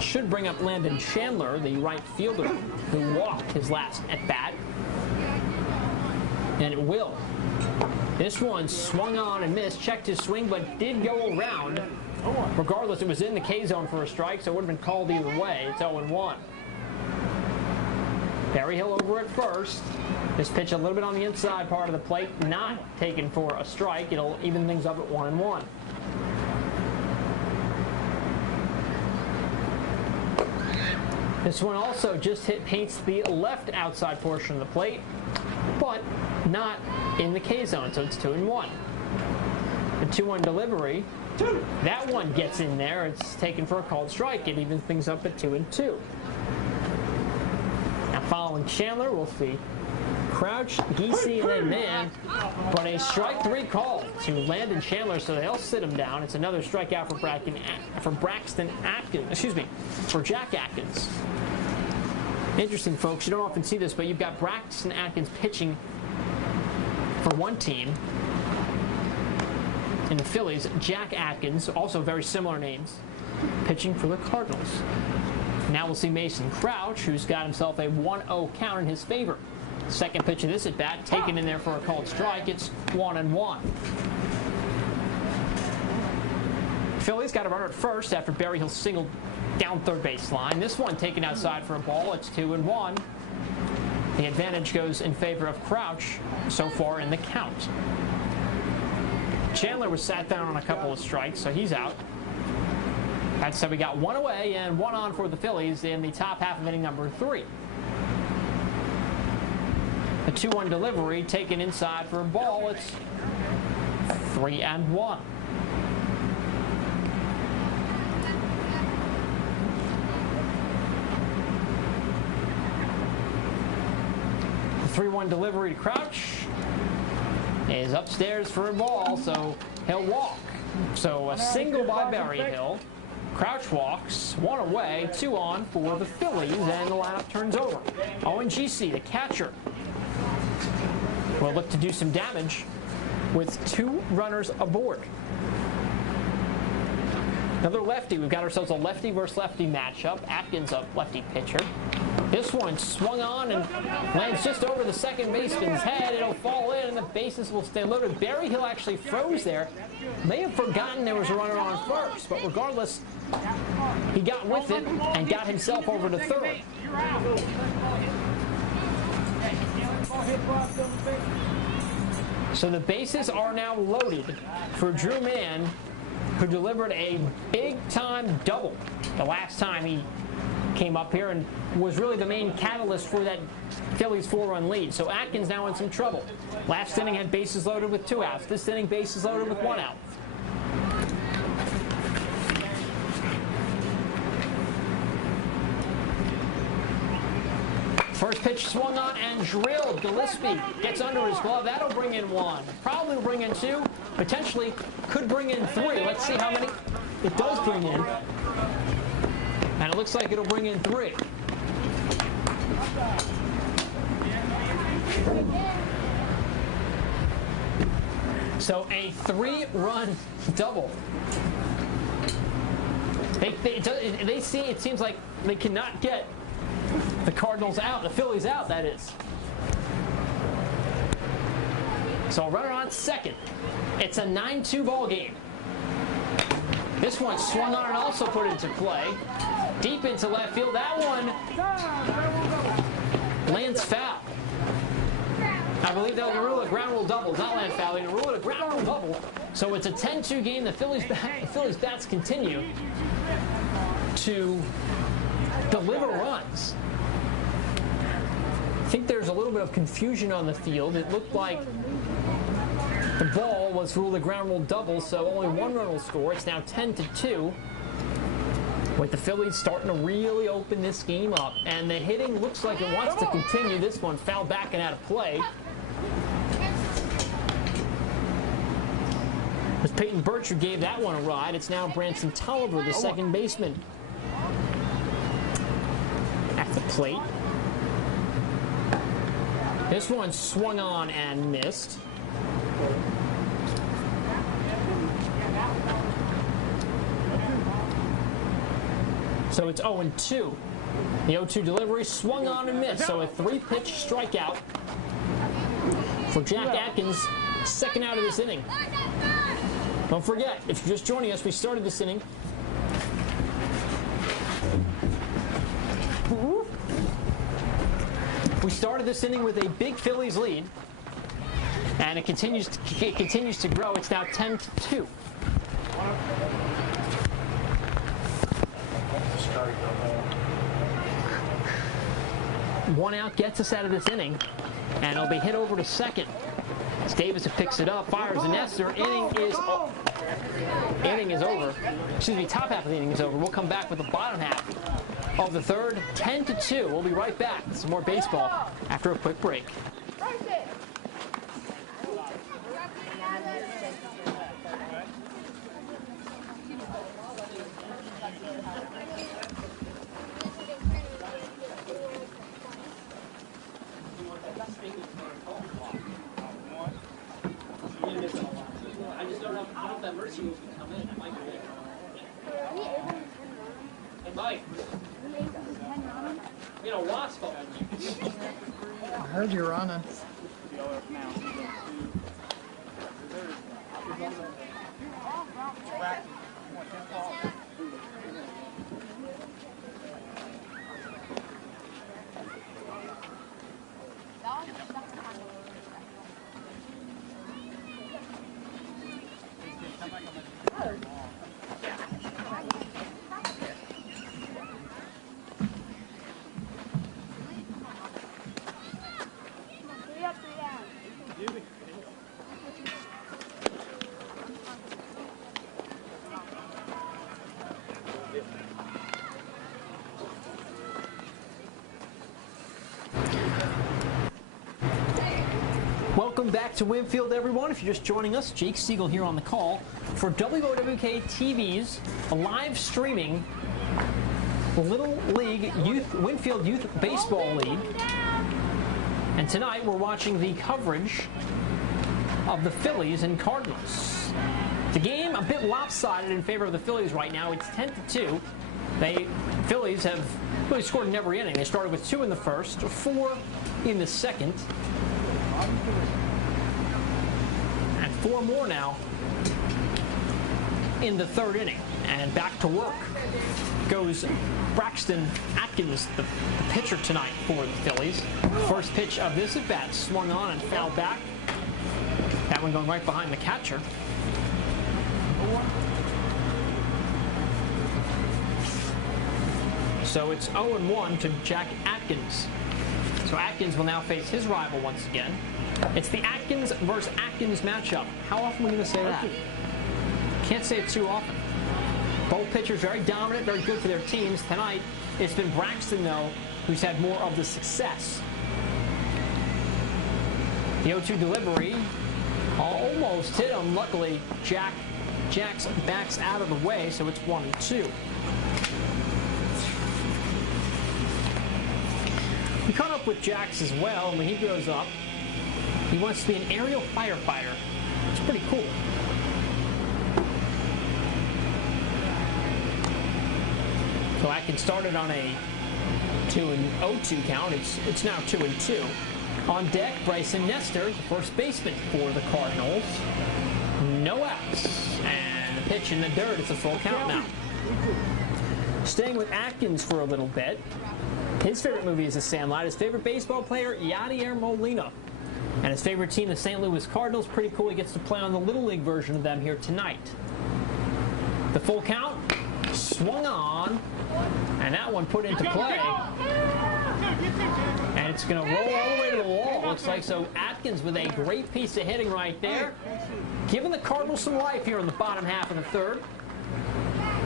should bring up Landon Chandler, the right fielder, who walked his last at bat. And it will. This one swung on and missed, checked his swing, but did go around. Regardless, it was in the K zone for a strike, so it would have been called either way. It's 0-1. Berryhill over at first. This pitch a little bit on the inside part of the plate, not taken for a strike. It'll even things up at 1-1. This one also just paints the left outside portion of the plate, but not in the K zone, so it's 2-1. The 2-1 delivery, that one gets in there. It's taken for a called strike. It evens things up at 2-2. Now following Chandler, we'll see Crouch, Giese, and then Man, but a strike 3 call to Landon Chandler, so they'll sit him down. It's another strikeout for Braxton Atkins, for Jack Atkins. Interesting, folks. You don't often see this, but you've got Braxton Atkins pitching for one team in the Phillies. Jack Atkins, also very similar names, pitching for the Cardinals. Now we'll see Mason Crouch, who's got himself a 1-0 count in his favor. Second pitch of this at bat, taken in there for a called strike. It's 1-1. Phillies got a runner at first after Berryhill singled down third baseline. This one taken outside for a ball. It's 2-1. The advantage goes in favor of Crouch so far in the count. Chandler was sat down on a couple of strikes, so he's out. That said, we got 1 away and 1 on for the Phillies in the top half of inning number 3. The 2-1 delivery taken inside for a ball. It's 3-1. The 3-1 delivery to Crouch is upstairs for a ball, so he'll walk. So a single by Berryhill. Crouch walks, 1 away, 2 on for the Phillies, and the lineup turns over. Owen Giese, the catcher, will look to do some damage with 2 runners aboard. Another lefty. We've got ourselves a lefty versus lefty matchup. Atkins, a lefty pitcher. This one swung on and lands just over the second baseman's head. It'll fall in and the bases will stay loaded. Berryhill actually froze there. May have forgotten there was a runner on first, but regardless, he got with it and got himself over to third. So the bases are now loaded for Drew Mann, who delivered a big-time double the last time he came up here and was really the main catalyst for that Phillies 4-run lead. So Atkins now in some trouble. Last inning had bases loaded with 2 outs. This inning, bases loaded with 1 out. First pitch swung on and drilled. Gillespie gets under his glove. That'll bring in 1. Probably will bring in 2. Potentially could bring in 3. Let's see how many it does bring in. And it looks like it'll bring in 3. So a 3-run double. They see, it seems like they cannot get the Cardinals out, the Phillies out, that is. So a runner on second. It's a 9-2 ball game. This one swung on and also put into play. Deep into left field. That one lands foul. I believe they're going to rule a ground rule double. Not land foul. They're going to rule it a ground rule double. So it's a 10-2 game. The Phillies bats continue to deliver runs. I think there's a little bit of confusion on the field. It looked like the ball was ruled a ground rule double, so only one run will score. It's now 10-2. With the Phillies starting to really open this game up. And the hitting looks like it wants to continue. This one fouled back and out of play. It was Peyton Birch who gave that one a ride. It's now Branson Tolliver, the second baseman, at the plate. This one swung on and missed. So it's 0-2. The 0-2 delivery swung on and missed. So a 3-pitch strikeout for Jack Atkins, second out of this inning. Don't forget, if you're just joining us, we started this inning. We started this inning with a big Phillies lead, and it continues to grow. It's now 10-2. One out gets us out of this inning, and it'll be hit over to second. As Davis picks it up, fires the Nestor. Inning is over. Excuse me, top half of the inning is over. We'll come back with the bottom half of the third, 10-2. We'll be right back with some more baseball after a quick break. I heard you running. Welcome back to Winfield, everyone. If you're just joining us, Jake Siegel here on the call for WOWK TV's live streaming Little League Winfield Youth Baseball League. And tonight we're watching the coverage of the Phillies and Cardinals. The game a bit lopsided in favor of the Phillies right now. It's 10-2. Phillies have really scored in every inning. They started with 2 in the first, 4 in the second, and 4 more now in the third inning. And back to work goes Braxton Atkins, the pitcher tonight for the Phillies. First pitch of this at bat swung on and fouled back. That one going right behind the catcher. So it's 0-1 to Jack Atkins. So Atkins will now face his rival once again. It's the Atkins versus Atkins matchup. How often are we going to say that? Can't say it too often. Both pitchers very dominant, very good for their teams. Tonight, it's been Braxton, though, who's had more of the success. The 0-2 delivery almost hit him. Luckily, Jack's backs out of the way, so it's 1-2. We caught up with Jax as well, and when he grows up, he wants to be an aerial firefighter. It's pretty cool. So Atkins started on a 2-0-2 count. It's now 2-2. On deck, Bryson Nestor, the first baseman for the Cardinals. No outs. And the pitch in the dirt. It's a full count now. Staying with Atkins for a little bit. His favorite movie is The Sandlot. His favorite baseball player, Yadier Molina. And his favorite team, the St. Louis Cardinals, pretty cool. He gets to play on the Little League version of them here tonight. The full count, swung on, and that one put into play. And it's going to roll all the way to the wall, looks like. So Atkins with a great piece of hitting right there, giving the Cardinals some life here in the bottom half of the third.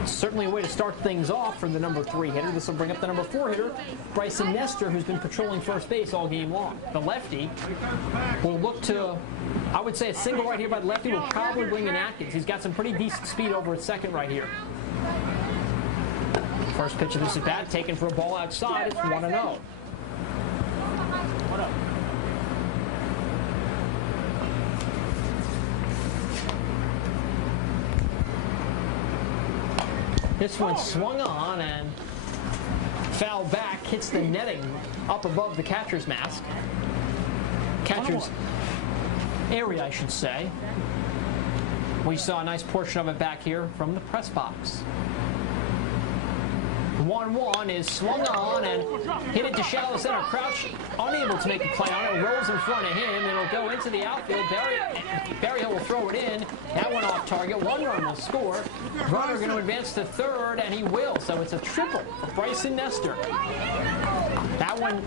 Certainly a way to start things off for the number 3 hitter. This will bring up the number 4 hitter, Braxton Atkins, who's been patrolling first base all game long. The lefty will look to, I would say a single right here by the lefty will probably bring in Atkins. He's got some pretty decent speed over at second right here. First pitch of this at bat, taken for a ball outside. It's 1-0. What up? This one swung on and fouled back, hits the netting up above the catcher's mask. Catcher's area, I should say. We saw a nice portion of it back here from the press box. 1-1 is swung on and hit it to shallow center. Crouch unable to make a play on it. Rolls in front of him. It'll go into the outfield. Berryhill will throw it in. That one off target. 1 run will score. Runner going to advance to third, and he will. So it's a triple for Braxton Atkins. That one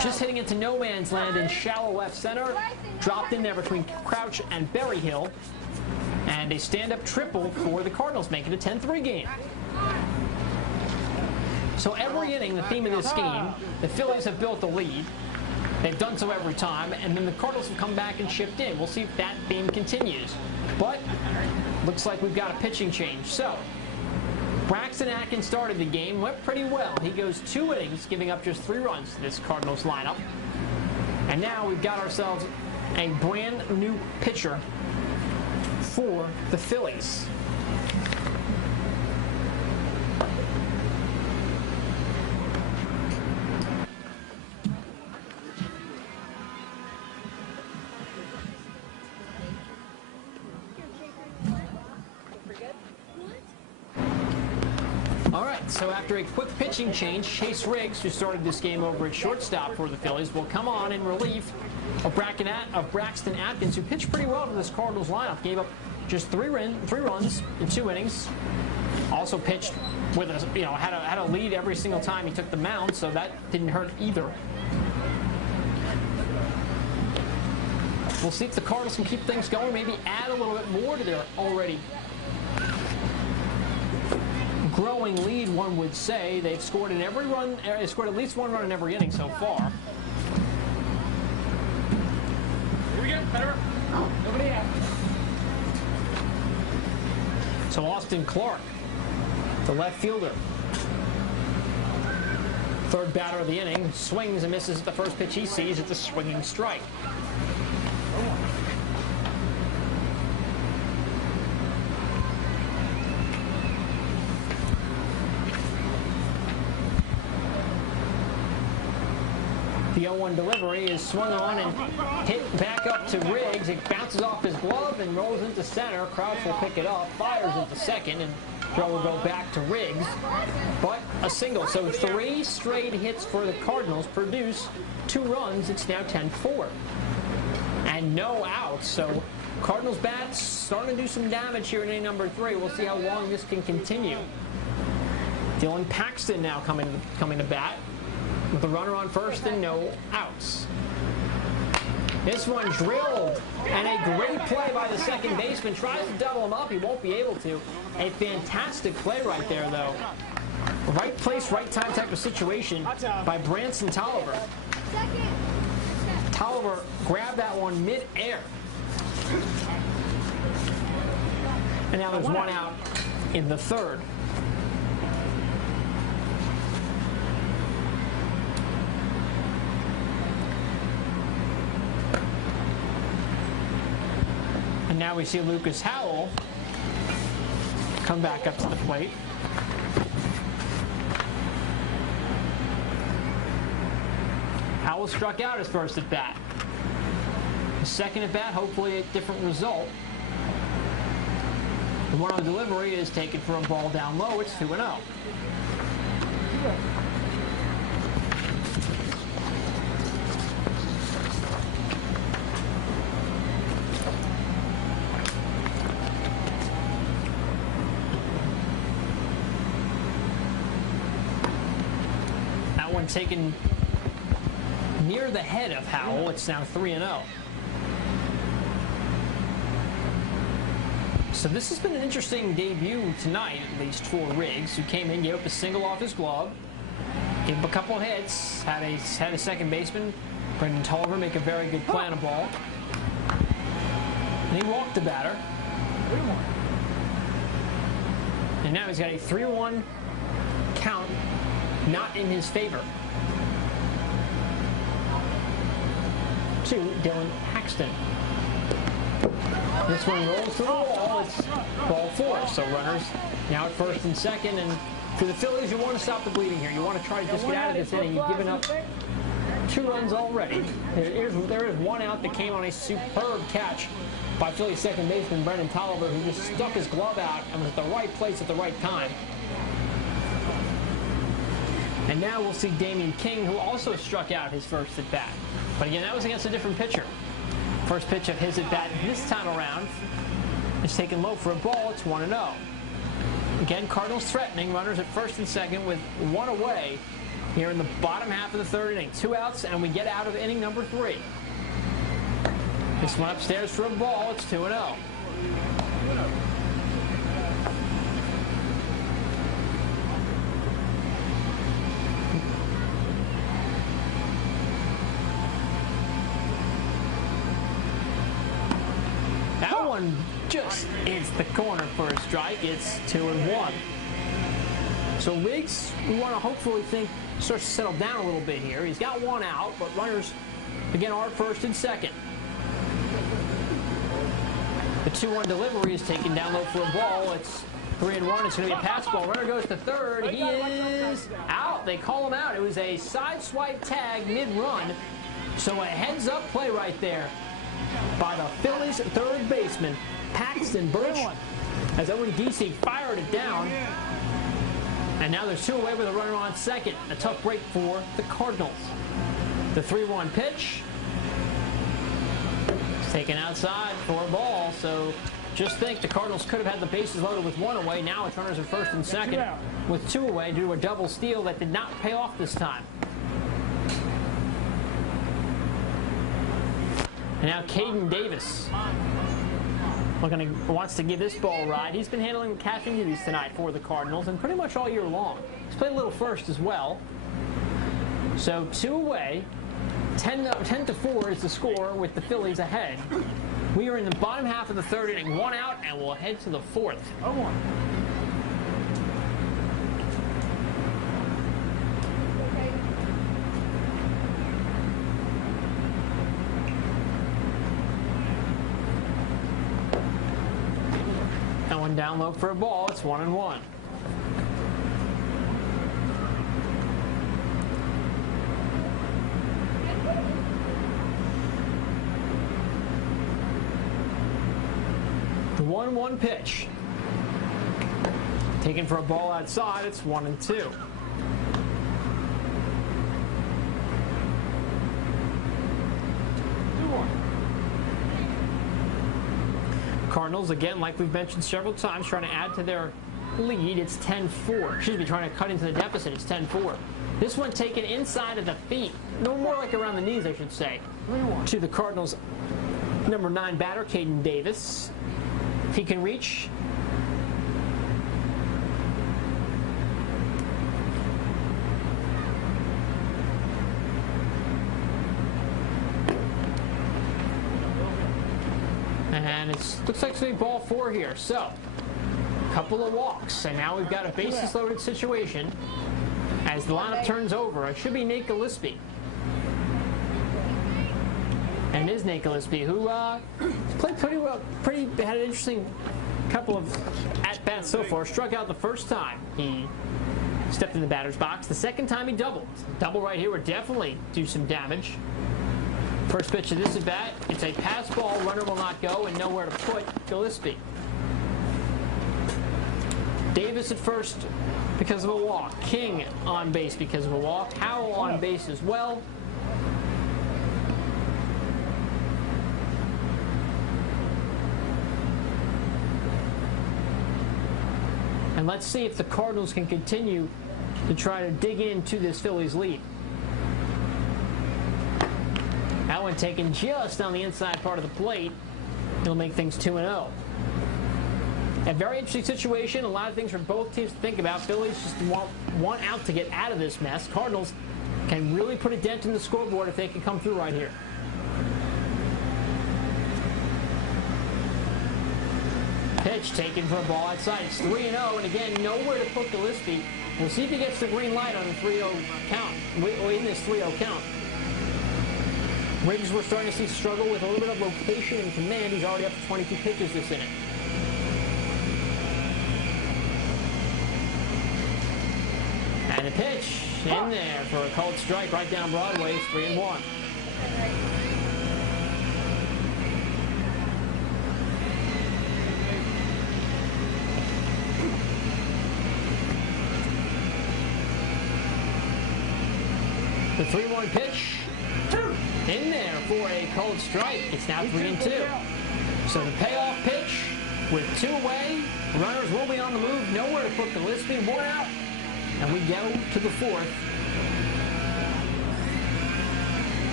just hitting into no man's land in shallow left center. Dropped in there between Crouch and Berryhill. And a stand-up triple for the Cardinals, making it a 10-3 game. So every inning, the theme of this game, the Phillies have built a lead. They've done so every time, and then the Cardinals have come back and chipped in. We'll see if that theme continues. But looks like we've got a pitching change. So Braxton Atkins started the game, went pretty well. He goes 2 innings, giving up just 3 runs to this Cardinals lineup. And now we've got ourselves a brand new pitcher for the Phillies. So after a quick pitching change, Chase Riggs, who started this game over at shortstop for the Phillies, will come on in relief of Braxton Atkins, who pitched pretty well to this Cardinals lineup. Gave up just 3 runs in 2 innings. Also pitched with a, had a lead every single time he took the mound, so that didn't hurt either. We'll see if the Cardinals can keep things going, maybe add a little bit more to their already growing lead, one would say. They've scored in every run. They scored at least 1 run in every inning so far. Here we go, better. Nobody out. So Austin Clark, the left fielder, third batter of the inning, swings and misses at the first pitch he sees. It's a swinging strike. The 0-1 delivery is swung on and hit back up to Riggs. It bounces off his glove and rolls into center. Crouch will pick it up, fires into second, and throw will go back to Riggs. But a single. So 3 straight hits for the Cardinals produce 2 runs. It's now 10-4. And no outs. So Cardinals bats starting to do some damage here in inning number 3. We'll see how long this can continue. Dylan Paxton now coming to bat, with a runner on first and no outs. This one drilled, and a great play by the second baseman. Tries to double him up. He won't be able to. A fantastic play right there, though. Right place, right time type of situation by Branson Tolliver. Tolliver grabbed that one mid-air. And now there's 1 out in the third. And now we see Lucas Howell come back up to the plate. Howell struck out his first at bat. His second at bat, hopefully a different result. The one on the delivery is taken for a ball down low. It's 2-0. One taken near the head of Howell. It's now 3-0. So this has been an interesting debut tonight, at least for Riggs, who came in, gave up a single off his glove, gave up a couple of hits, had a second baseman, Brendan Tolliver, make a very good play on a ball. And he walked the batter. And now he's got a 3-1 count, not in his favor, to Dylan Paxton. This one rolls to the wall. It's ball 4. So runners now at first and second. And for the Phillies, you want to stop the bleeding here. You want to try to just get out of this inning. You've given up 2 runs already. There is one out that came on a superb catch by Phillies second baseman Brendan Tolliver, who just stuck his glove out and was at the right place at the right time. And now we'll see Damian King, who also struck out his first at bat. But again, that was against a different pitcher. First pitch of his at bat this time around is taken low for a ball. It's 1-0. Again, Cardinals threatening, runners at first and second with 1 away here in the bottom half of the 3rd inning. 2 outs, and we get out of inning number 3. This one upstairs for a ball. It's 2-0. That one just hits the corner for a strike. It's 2-1. So Riggs, we want to hopefully think starts to settle down a little bit here. He's got 1 out, but runners again are first and second. The 2-1 delivery is taken down low for a ball. It's 3-1. It's going to be a pass ball. Runner goes to third. He is out. They call him out. It was a side swipe tag mid-run. So a heads-up play right there by the Phillies third baseman, Braxton Atkins, as Owen DC fired it down. And now there's 2 away with a runner on second. A tough break for the Cardinals. The 3-1 pitch is taken outside for a ball. So just think the Cardinals could have had the bases loaded with 1 away. Now it's runners at first and second with 2 away due to a double steal that did not pay off this time. And now Caden Davis wants to give this ball a ride. He's been handling catching duties tonight for the Cardinals and pretty much all year long. He's played a little first as well. So 2 away, 10-4 is the score with the Phillies ahead. We are in the bottom half of the 3rd inning, 1 out, and we'll head to the 4th. One down low for a ball. It's 1-1. The 1-1 pitch. Taken for a ball outside. It's 1-2. Cardinals, again, like we've mentioned several times, trying to add to their lead. It's 10-4. Excuse me, trying to cut into the deficit. It's 10-4. This one taken inside of the feet. No more like around the knees, I should say. To the Cardinals' number 9 batter, Caden Davis. He can reach. And it looks like it's going to be ball 4 here. So, a couple of walks. And now we've got a bases loaded situation as the lineup turns over. It should be Nate Gillespie. And it is Nate Gillespie, who played pretty well. Had an interesting couple of at-bats so far. Struck out the first time he stepped in the batter's box. The second time he doubled. Double right here would definitely do some damage. First pitch of this at bat, it's a pass ball, runner will not go, and nowhere to put Gillespie. Davis at first because of a walk. King on base because of a walk. Howell on base as well. And let's see if the Cardinals can continue to try to dig into this Phillies lead. one taken just on the inside part of the plate. It'll make things 2-0. A very interesting situation. A lot of things for both teams to think about. Phillies just want out to get out of this mess. Cardinals can really put a dent in the scoreboard if they can come through right here. Pitch taken for a ball outside. It's 3-0, and again, nowhere to put Gillespie. We'll see if he gets the green light on the 3-0 count, or in this 3-0 count. Riggs, we're starting to see struggle with a little bit of location and command. He's already up to 22 pitches this inning. And a pitch in there for a called strike right down Broadway. It's 3-1. The 3-1 pitch in there for a called strike. It's now 3-2. So the payoff pitch with 2 away. Runners will be on the move. Nowhere to put Gillespie. 1 out. And we go to the 4th.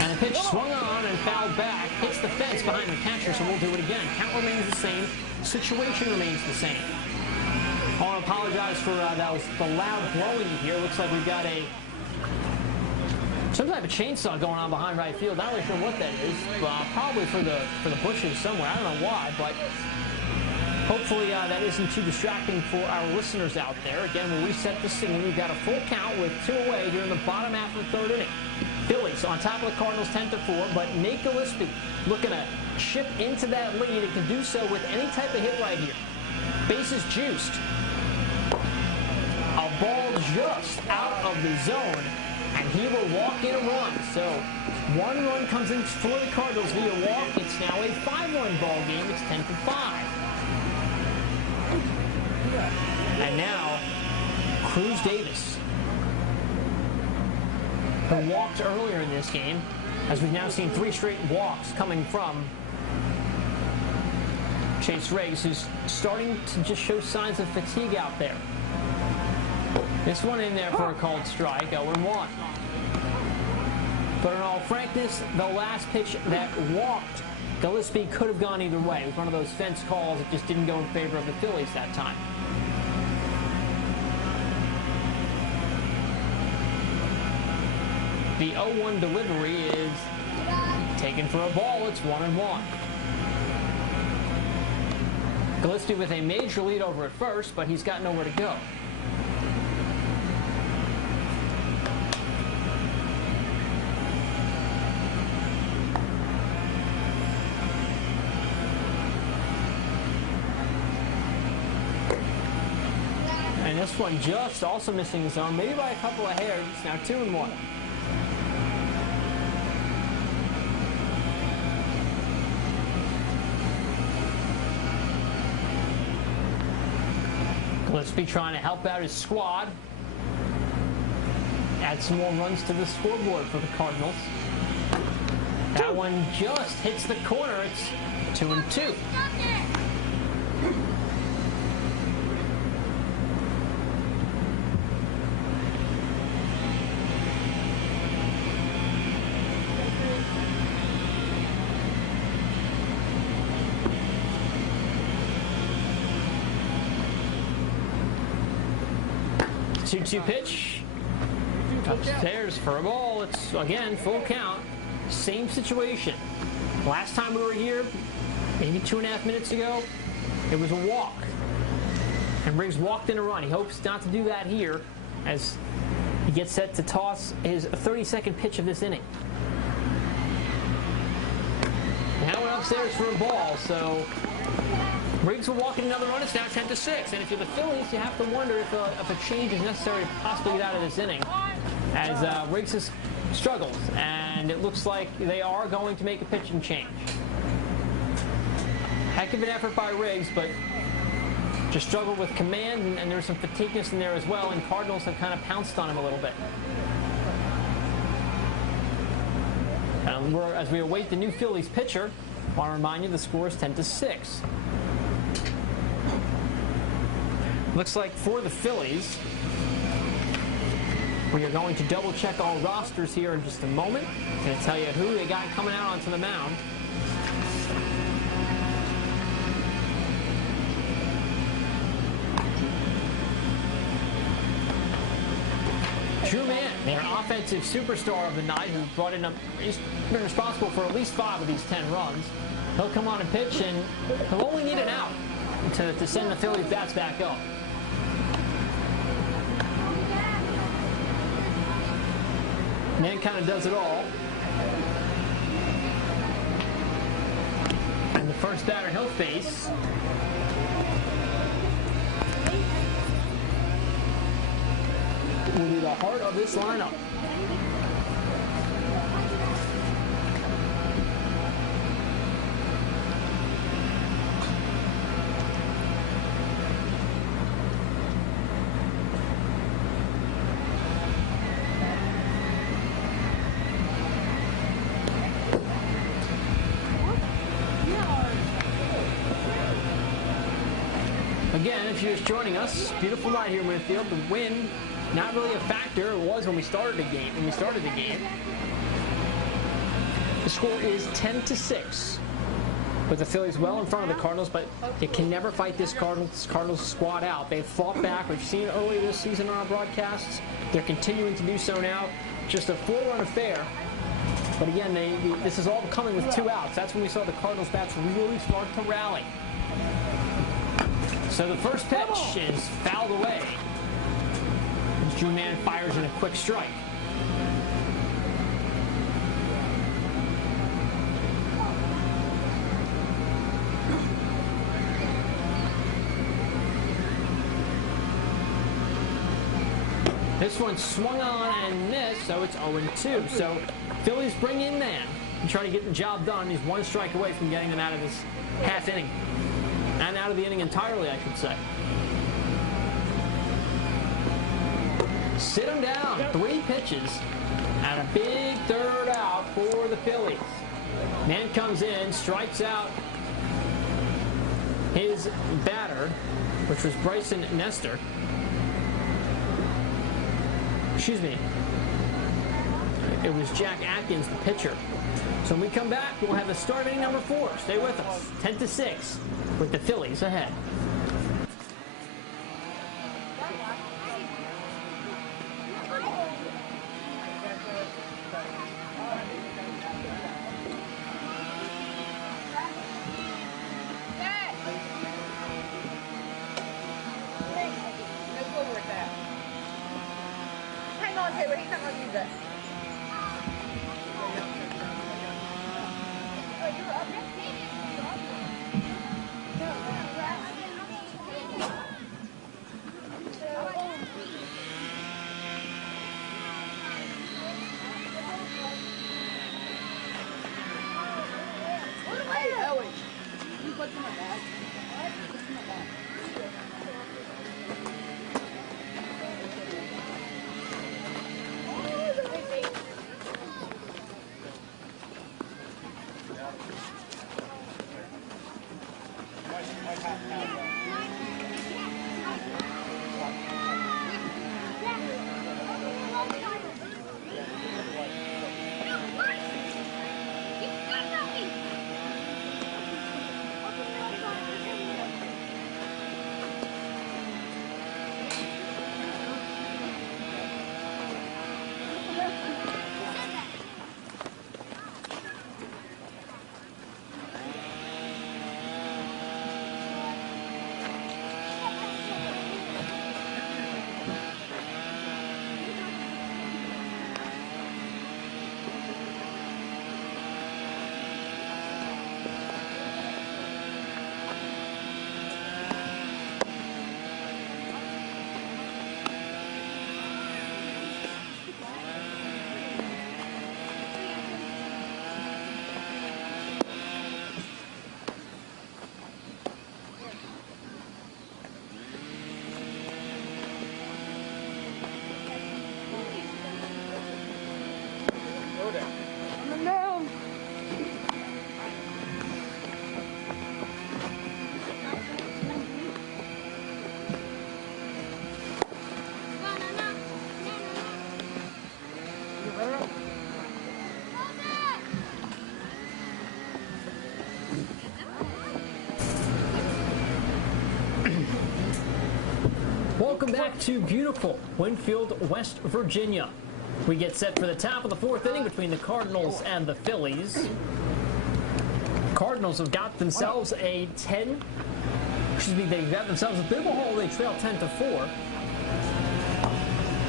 And the pitch swung on and fouled back. Hits the fence behind the catcher, so we'll do it again. Count remains the same. Situation remains the same. I want to apologize for that was the loud blowing here. Looks like we've got some type of chainsaw going on behind right field. Not really sure what that is. Probably for the bushes somewhere. I don't know why, but hopefully that isn't too distracting for our listeners out there. Again, we'll reset the scene. We've got a full count with 2 away here in the bottom half of the 3rd inning. Phillies on top of the Cardinals 10-4, but Nate Gillespie looking to chip into that lead and can do so with any type of hit right here. Bases juiced. A ball just out of the zone, and he will walk in a run. So 1 run comes in for the Cardinals via walk. It's now a 5-run ball game. It's 10-5. And now Cruz Davis, who walked earlier in this game, as we've now seen 3 straight walks coming from Chase Riggs, who's starting to just show signs of fatigue out there. This one in there for a called strike, 0-1. But in all frankness, the last pitch that walked, Gillespie could have gone either way. It was one of those fence calls that just didn't go in favor of the Phillies that time. The 0-1 delivery is taken for a ball. It's 1-1. Gillespie with a major lead over at first, but he's got nowhere to go. And this one just also missing the zone, maybe by a couple of hairs. It's now 2-1. Gillespie trying to help out his squad. Add some more runs to the scoreboard for the Cardinals. That one just hits the corner. It's 2-2. Two pitch. Upstairs for a ball. It's, again, full count. Same situation. Last time we were here, maybe 2.5 minutes ago, it was a walk. And Riggs walked in a run. He hopes not to do that here as he gets set to toss his 32nd pitch of this inning. Now we're upstairs for a ball, so Riggs will walk in another run. It's now 10-6. And if you're the Phillies, you have to wonder if a change is necessary to possibly get out of this inning, as Riggs struggles. And it looks like they are going to make a pitching change. Heck of an effort by Riggs, but just struggled with command, and there's some fatigueness in there as well, and Cardinals have kind of pounced on him a little bit. As we await the new Phillies pitcher, I want to remind you the score is 10-6. Looks like for the Phillies, We are going to double check all rosters here in just a moment. I'm going to tell you who they got coming out onto the mound. Drew Mann, their offensive superstar of the night, who brought in he's been responsible for at least 5 of these 10 runs. He'll come on and pitch, and he'll only need an out to send the Phillies bats back up. Mann kind of does it all. And the first batter he'll face will be the heart of this lineup. Again, if you're just joining us, beautiful night here in Winfield. The wind, not really a factor. It was when we started the game. The score is 10-6, with the Phillies well in front of the Cardinals, but they can never fight this Cardinals squad out. They've fought back. We've seen it earlier this season on our broadcasts. They're continuing to do so now. Just a 4-run affair. But again, this is all coming with 2 outs. That's when we saw the Cardinals bats really start to rally. So the first pitch is fouled away. Drew Mann fires in a quick strike. This one swung on and missed, so it's 0-2. So Phillies bring in Mann and try to get the job done. He's 1 strike away from getting them out of this half inning. And out of the inning entirely, I should say. Sit him down. 3 pitches. And a big 3rd out for the Phillies. Mann comes in, strikes out his batter, which was Bryson Nestor. Excuse me. It was Jack Atkins, the pitcher. So when we come back, we'll have the start of inning number 4. Stay with us. 10-6 with the Phillies ahead. Hang on, Taylor. He's not going to use it. Welcome back to beautiful Winfield, West Virginia. We get set for the top of the fourth inning between the Cardinals and the Phillies. Cardinals have got themselves a they've got themselves a bit of a hole. They trail 10-4.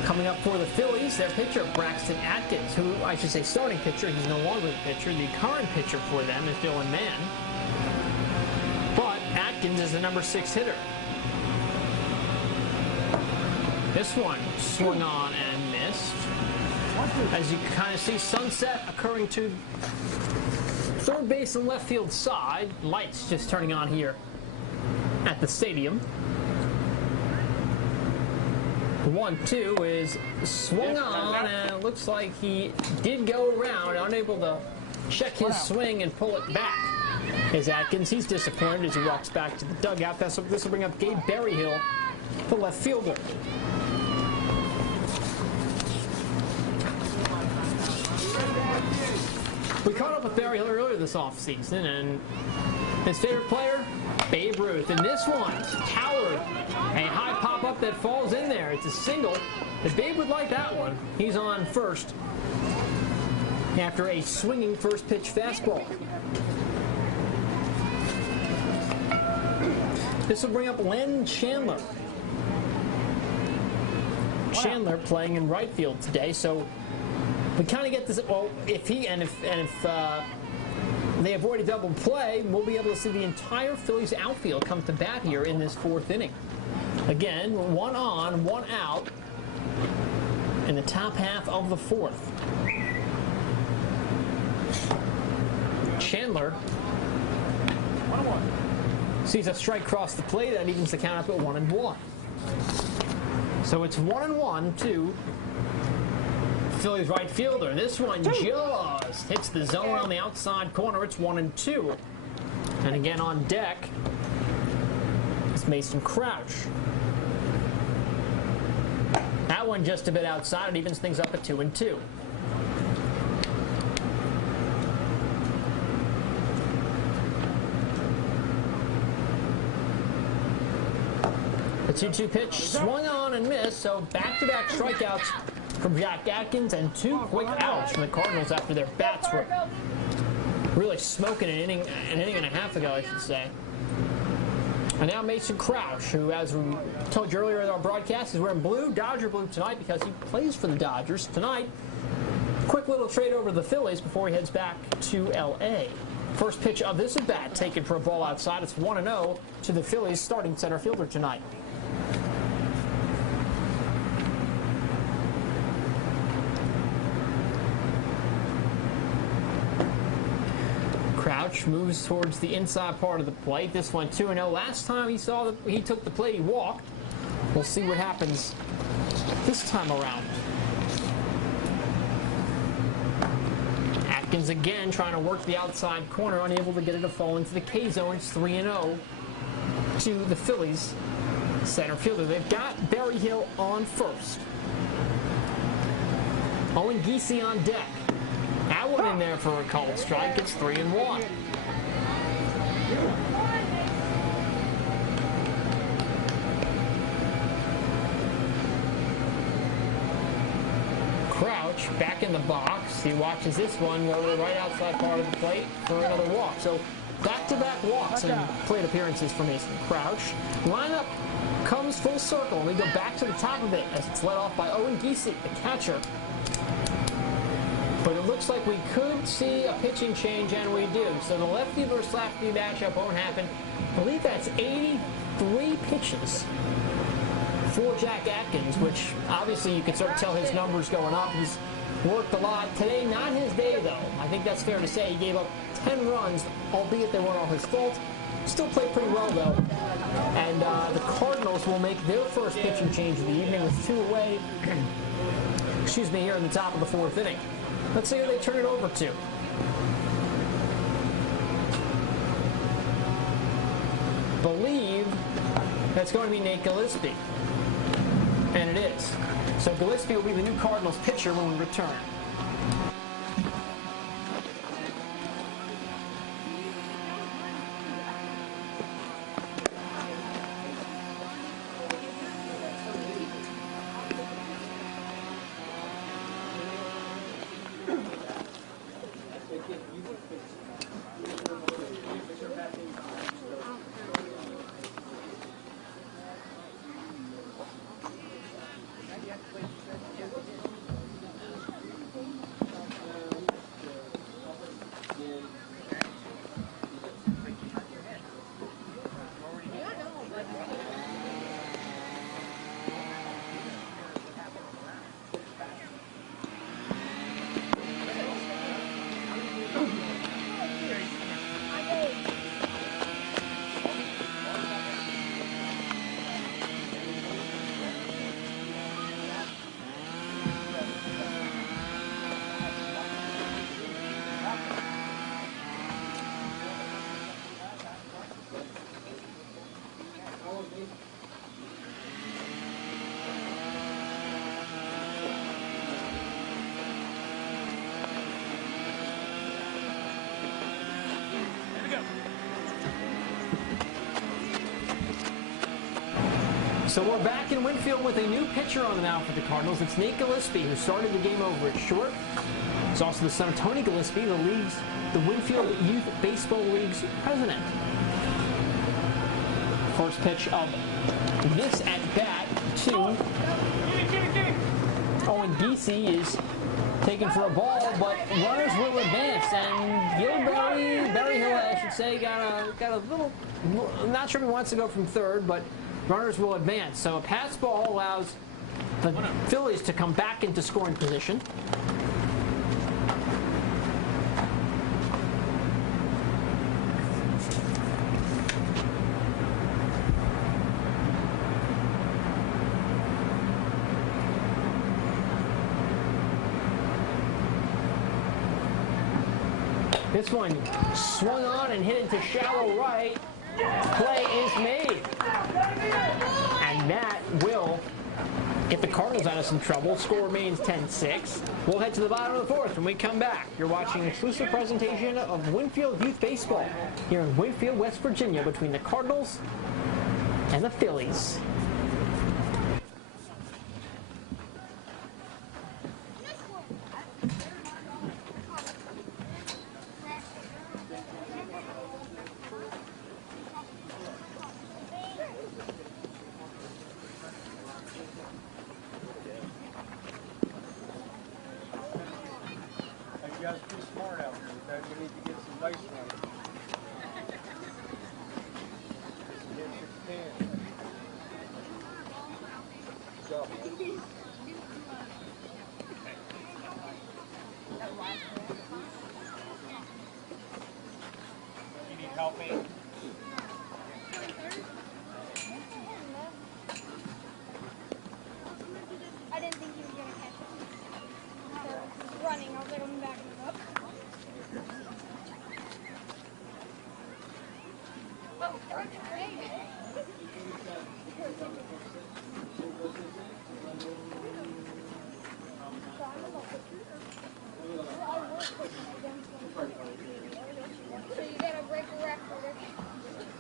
Coming up for the Phillies, their pitcher, Braxton Atkins, who I should say starting pitcher. He's no longer the pitcher. The current pitcher for them is Dylan Mann. But Atkins is the number 6 hitter. This one swung on and missed. As you can kind of see, sunset occurring to third base and left field side. Lights just turning on here at the stadium. 1-2 is swung on, and it looks like he did go around, unable to check his swing and pull it back. Is Atkins. He's disappointed as he walks back to the dugout. This will bring up Gabe Berryhill, the left fielder. We caught up with Berryhill earlier this offseason, and his favorite player, Babe Ruth. And this one, Howard, a high pop-up that falls in there. It's a single. If Babe would like that one, he's on first after a swinging first pitch fastball. This will bring up Len Chandler. Chandler playing in right field today, so we kind of get this. Well, if they avoid a double play, we'll be able to see the entire Phillies outfield come to bat here in this fourth inning. Again, 1 on, 1 out in the top half of the fourth. Chandler sees a strike cross the plate. That evens the count up at 1-1. So it's 1-1 to Phillies right fielder. This one just hits the zone on the outside corner. It's 1-2. And again on deck is Mason Crouch. That one just a bit outside. It evens things up at 2-2. The 2-2 pitch swung on and missed, so back-to-back strikeouts from Jack Atkins and 2 quick outs from the Cardinals after their bats were really smoking an inning and a half ago, I should say. And now Mason Crouch, who, as we told you earlier in our broadcast, is wearing blue, Dodger blue tonight because he plays for the Dodgers tonight. Quick little trade over to the Phillies before he heads back to L.A. First pitch of this at-bat taken for a ball outside. It's 1-0 to the Phillies starting center fielder tonight. Crouch moves towards the inside part of the plate. This one 2-0. Last time he took the plate, he walked. We'll see what happens this time around. Atkins again trying to work the outside corner, unable to get it to fall into the K zone. It's 3-0 to the Phillies center fielder. They've got Berryhill on first. Owen Giese on deck. That one in there for a called strike. It's 3-1. Crouch back in the box. He watches this one go right outside part of the plate for another walk. So back-to-back walks and plate appearances for Mason Crouch. Lineup comes full circle, and we go back to the top of it as it's led off by Owen Giese, the catcher. But it looks like we could see a pitching change, and we do. So the left fielder lefty matchup won't happen. I believe that's 83 pitches for Jack Atkins, which obviously you can sort of tell his numbers going up. He's worked a lot. Today, not his day, though. I think that's fair to say. He gave up 10 runs, albeit they weren't all his fault. Still played pretty well, though. And the Cardinals will make their first pitching change of the evening with 2 away. Here in the top of the fourth inning. Let's see who they turn it over to. Believe that's going to be Nate Gillespie. And it is. So Gillespie will be the new Cardinals pitcher when we return. So we're back in Winfield with a new pitcher on the mound for the Cardinals. It's Nate Gillespie, who started the game over at short. He's also the son of Tony Gillespie, the Winfield Youth Baseball League's president. First pitch of this at bat to Owen Geesey is taken for a ball, but runners will advance, and Barry Hill, I should say, got a little. I'm not sure if he wants to go from third, but runners will advance. So a pass ball allows the Phillies to come back into scoring position. This one swung on and hit into shallow right. Play is made. And that will get the Cardinals out of some trouble. Score remains 10-6. We'll head to the bottom of the fourth when we come back. You're watching an exclusive presentation of Winfield Youth Baseball here in Winfield, West Virginia, between the Cardinals and the Phillies. You guys are too smart out there, okay? We need to get some base running. Get 6-10. Good job, man. You need help, man? I didn't think he was going to catch it. So, running, I was like, I'm backing him up. Oh, great. So you gotta break a record.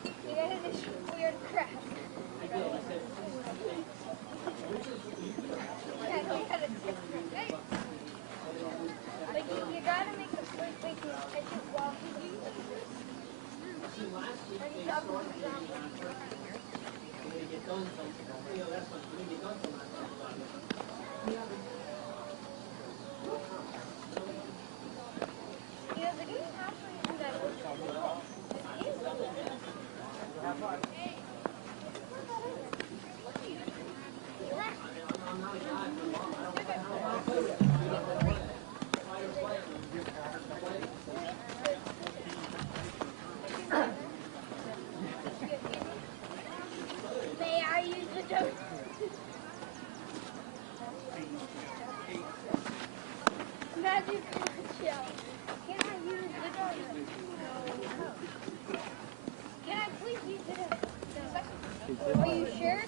You gotta do this weird crap. Yeah, you gotta do it. Like, you gotta make the first way to catch it while he's and he's up on the ground. You know, the game actually is that May I use the joke? Magic shell. Can I use the joke? Can I please use the joke? No. Are you sure?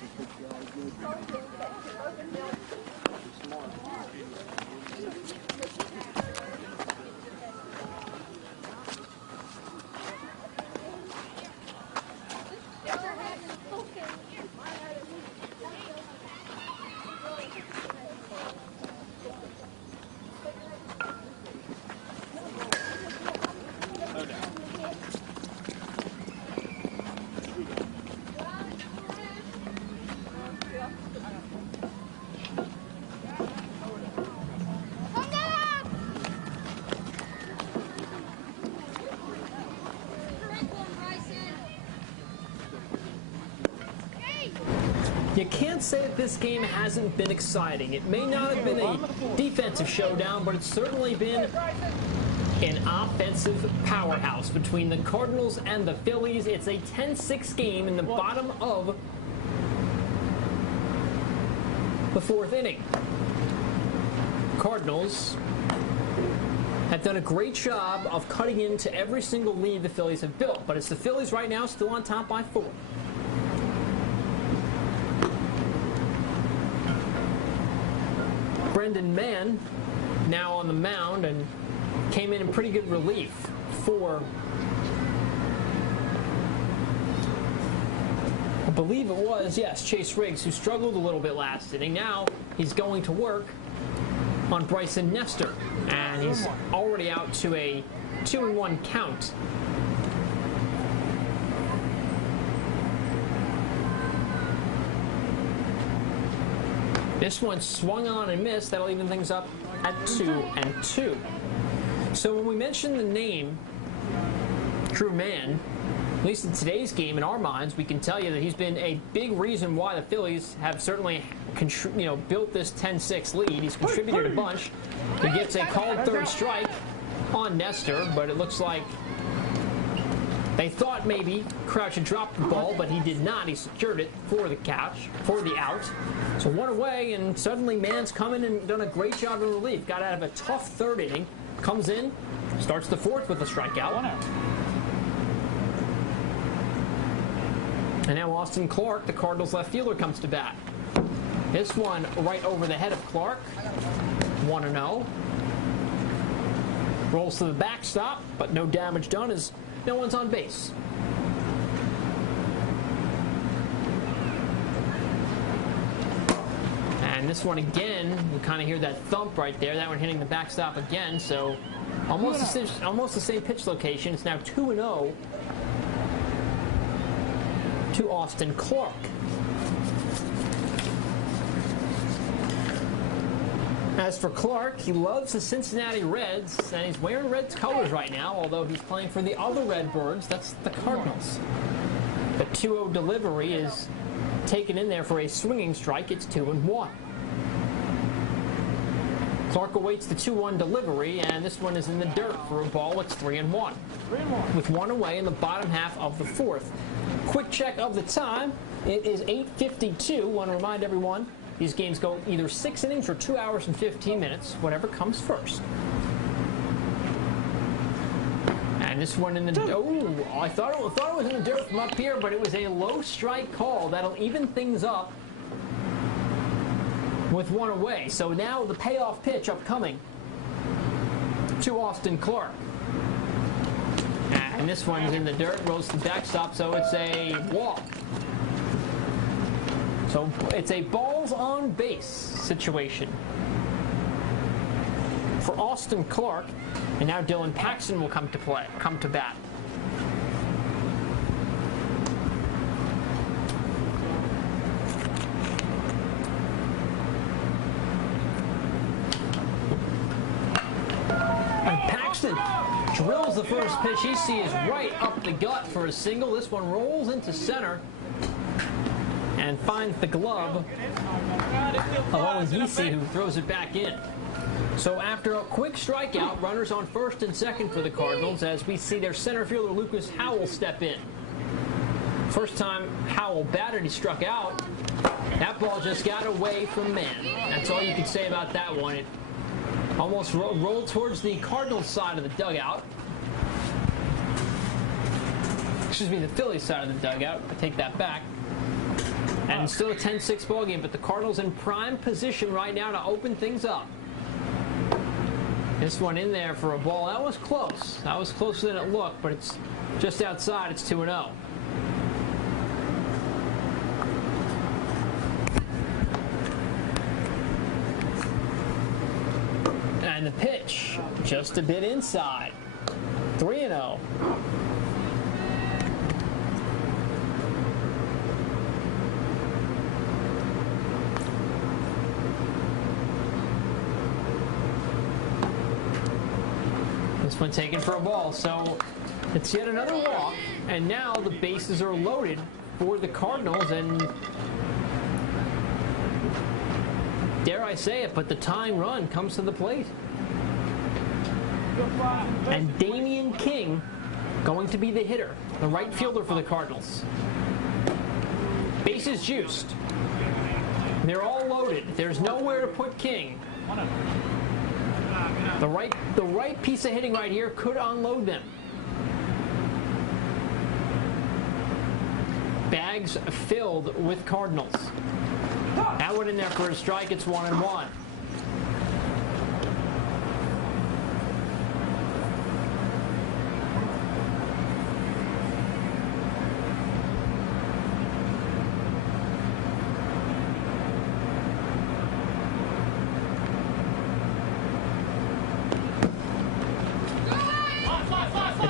You can't say that this game hasn't been exciting. It may not have been a defensive showdown, but it's certainly been an offensive powerhouse between the Cardinals and the Phillies. It's a 10-6 game in the bottom of the fourth inning. Cardinals have done a great job of cutting into every single lead the Phillies have built, but it's the Phillies right now still on top by 4. Brendan Mann now on the mound and came in pretty good relief for believe it was, yes, Chase Riggs, who struggled a little bit last inning. Now he's going to work on Bryson Nestor, and he's already out to a 2-1 count. This one swung on and missed. That'll even things up at 2-2. So when we mention the name Drew Mann, at least in today's game, in our minds, we can tell you that he's been a big reason why the Phillies have certainly built this 10-6 lead. He's contributed a bunch. He gets a called third strike on Nestor, but it looks like they thought maybe Crouch had dropped the ball, but he did not. He secured it for the out. So one away, and suddenly Mann's come in and done a great job in relief. Got out of a tough third inning, comes in, starts the fourth with a strikeout. And now Austin Clark, the Cardinals left fielder, comes to bat. This one right over the head of Clark. 1-0. Rolls to the backstop, but no damage done as no one's on base. And this one again, we kind of hear that thump right there. That one hitting the backstop again, so almost the same pitch location. It's now 2-0 to Austin Clark. As for Clark, he loves the Cincinnati Reds, and he's wearing Reds colors right now, although he's playing for the other Redbirds. That's the Cardinals. The 2-0 delivery is taken in there for a swinging strike. It's 2-1. Clark awaits the 2-1 delivery, and this one is in the dirt for a ball. It's 3-1. With one away in the bottom half of the fourth. Quick check of the time. It is 8:52. Want to remind everyone, these games go either 6 innings or 2 hours and 15 minutes, whatever comes first. And this one in the I thought it was in the dirt from up here, but it was a low strike call. That'll even things up with one away. So now the payoff pitch upcoming to Austin Clark. And this one's in the dirt, rolls to the backstop, so it's a walk. So it's a balls on base situation for Austin Clark, and now Dylan Paxton will come to bat. And Paxton drills the first pitch he sees right up the gut for a single. This one rolls into center and finds the glove of Owen Yisi, who throws it back in. So after a quick strikeout, runners on first and second for the Cardinals as we see their center fielder Lucas Howell step in. First time Howell batted, he struck out. That ball just got away from Mann. That's all you can say about that one. It almost rolled towards the Cardinals side of the dugout. Excuse me, the Phillies side of the dugout. I take that back. And still a 10-6 ball game, but the Cardinals in prime position right now to open things up. This one in there for a ball. That was close. That was closer than it looked, but it's just outside. It's 2-0. And the pitch, just a bit inside. 3-0. This one taken for a ball, so it's yet another walk, and now the bases are loaded for the Cardinals, and dare I say it, but the tying run comes to the plate. And Damian King going to be the hitter, the right fielder for the Cardinals. Bases juiced. They're all loaded. There's nowhere to put King. The right piece of hitting right here could unload them. Bags filled with Cardinals. That one in there for a strike. It's 1-1.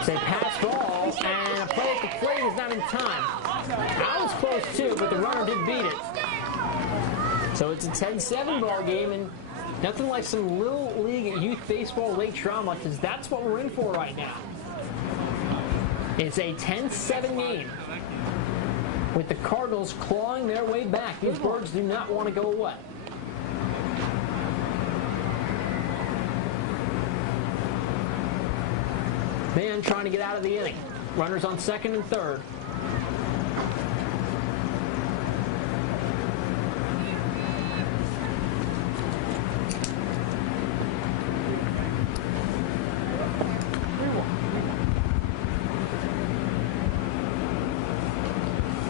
It's a pass ball, and a play at the plate is not in time. That was close too, but the runner did beat it. So it's a 10-7 ball game, and nothing like some little league youth baseball late drama, because that's what we're in for right now. It's a 10-7 game with the Cardinals clawing their way back. These birds do not want to go away. Man trying to get out of the inning. Runners on second and third.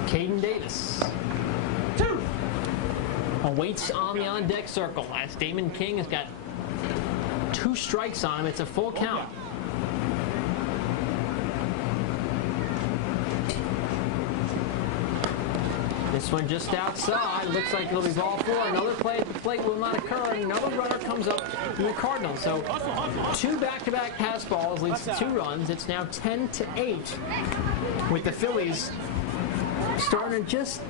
Caden Davis awaits on the on-deck circle as Damon King has got 2 strikes on him. It's a full count. This one just outside. Looks like it'll be ball 4. Another play at the plate will not occur. Another runner comes up to the Cardinals. So 2 back-to-back pass balls leads to 2 runs. It's now 10-8 with the Phillies starting to just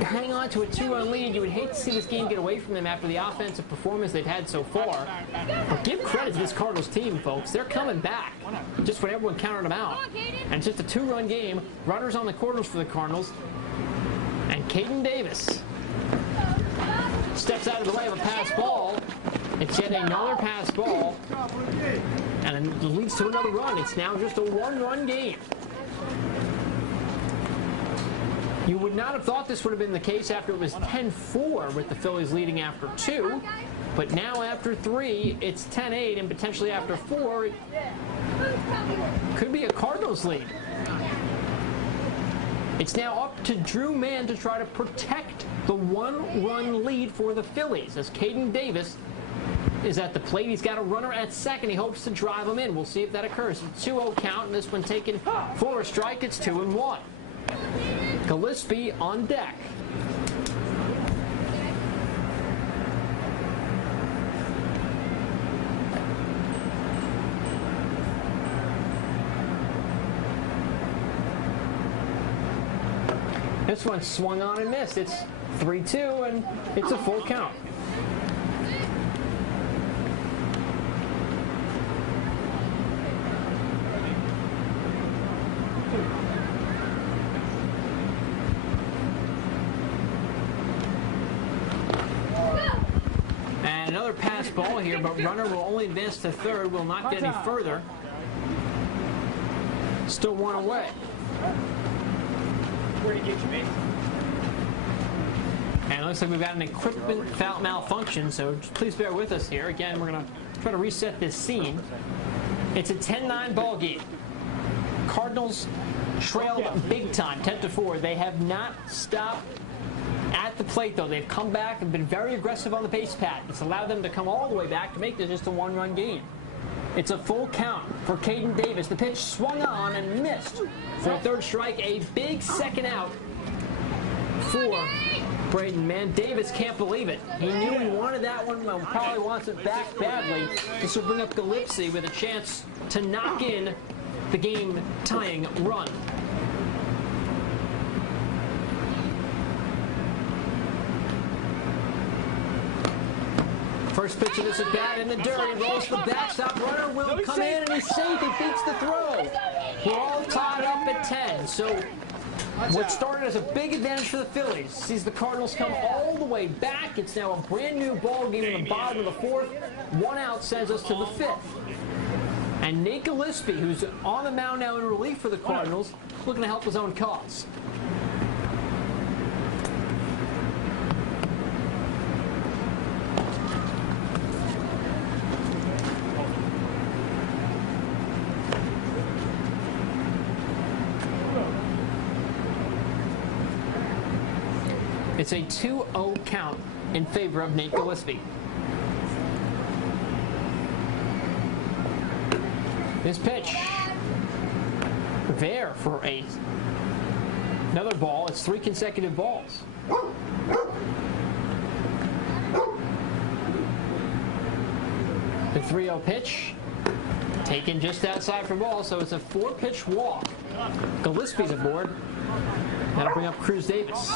hang on to a 2-run lead. You would hate to see this game get away from them after the offensive performance they've had so far. But give credit to this Cardinals team, folks. They're coming back just when everyone counted them out. And it's just a 2-run game. Runners on the corners for the Cardinals. And Caden Davis steps out of the way of a pass ball. It's yet another pass ball. And it leads to another run. It's now just a 1-run game. You would not have thought this would have been the case after it was 10-4 with the Phillies leading after 2. But now after 3, it's 10-8, and potentially after 4, it could be a Cardinals lead. It's now up to Drew Mann to try to protect the 1-run lead for the Phillies as Caden Davis is at the plate. He's got a runner at second. He hopes to drive him in. We'll see if that occurs. It's a 2-0 count, and this one taken for a strike. It's 2-1. Gillespie on deck. This one swung on and missed. It's 3-2, and it's a full count. Another pass ball here, but runner will only advance to third, will not get any further. Still 1 away. Where'd he get you, mate? And it looks like we've got an equipment malfunction, so please bear with us here. Again, we're going to try to reset this scene. It's a 10-9 ball game. Cardinals trailed big time, 10-4. They have not stopped at the plate, though. They've come back and been very aggressive on the base pad. It's allowed them to come all the way back to make this just a 1-run game. It's a full count for Caden Davis. The pitch swung on and missed for a third strike. A big second out for Braden. Man, Davis can't believe it. He knew he wanted that one and probably wants it back badly. This will bring up Gillespie with a chance to knock in the game-tying run. First pitch of this at bat in the dirt. He rolls the backstop. Runner will come in, and he's safe. He beats the throw. We're all tied up at 10. So what started as a big advantage for the Phillies sees the Cardinals come all the way back. It's now a brand new ball game in the bottom of the 4th. 1 out sends us to the 5th. And Nate Gillespie, who's on the mound now in relief for the Cardinals, looking to help his own cause. It's a 2-0 count in favor of Nate Gillespie. This pitch there for another ball. It's 3 consecutive balls. The 3-0 pitch taken just outside for ball, so it's a 4-pitch walk. Gillespie's aboard. That'll bring up Cruz Davis.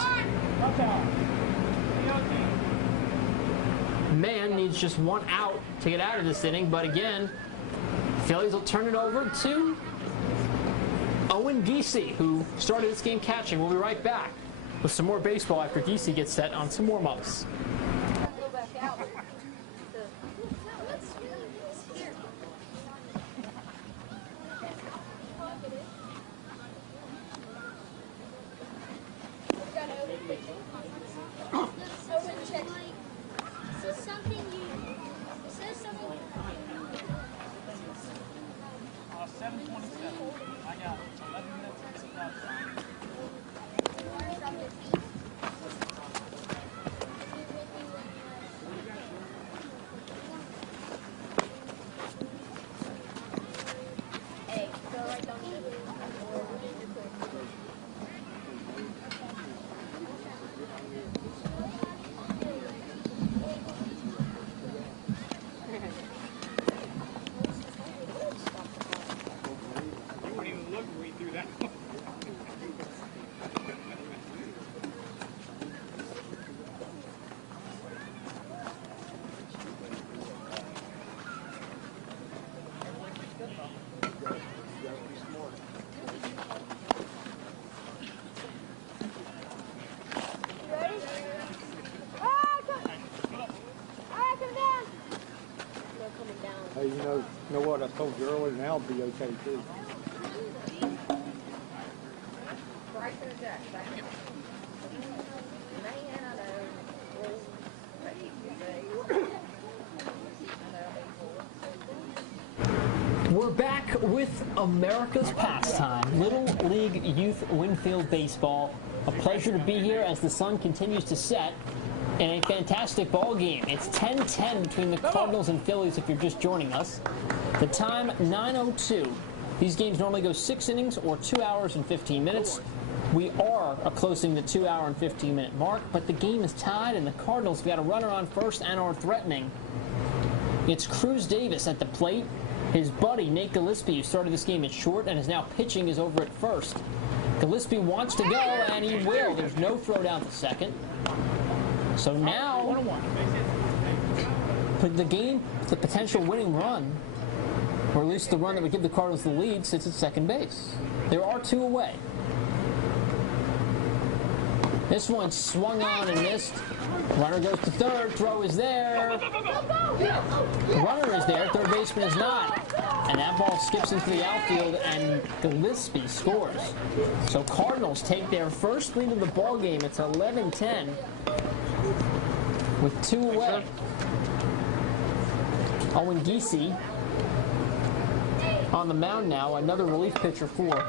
Man needs just 1 out to get out of this inning, but again, Phillies will turn it over to Owen Giese, who started this game catching. We'll be right back with some more baseball after Giese gets set on some warm-ups. Go back out. Hey, you know what? I told you earlier, and I'll be okay too. Braxton Atkins. Man, I know. We're back with America's pastime, Little League Youth Winfield Baseball. A pleasure to be here as the sun continues to set in a fantastic ball game. It's 10-10 between the Cardinals and Phillies if you're just joining us. The time, 9:02. These games normally go 6 innings or 2 hours and 15 minutes. We are closing the 2 hour and 15-minute mark, but the game is tied and the Cardinals have got a runner on first and are threatening. It's Cruz Davis at the plate. His buddy, Nate Gillespie, who started this game at short and is now pitching, is over at first. Gillespie wants to go, and he will. There's no throw down to second. So now, the game, the potential winning run, or at least the run that would give the Cardinals the lead, sits at second base. There are 2 away. This one swung on and missed. Runner goes to third. Throw is there. Runner is there. Third baseman is not. And that ball skips into the outfield, and Gillespie scores. So Cardinals take their first lead of the ball game. It's 11-10 with 2 away. Owen Giese on the mound now. Another relief pitcher for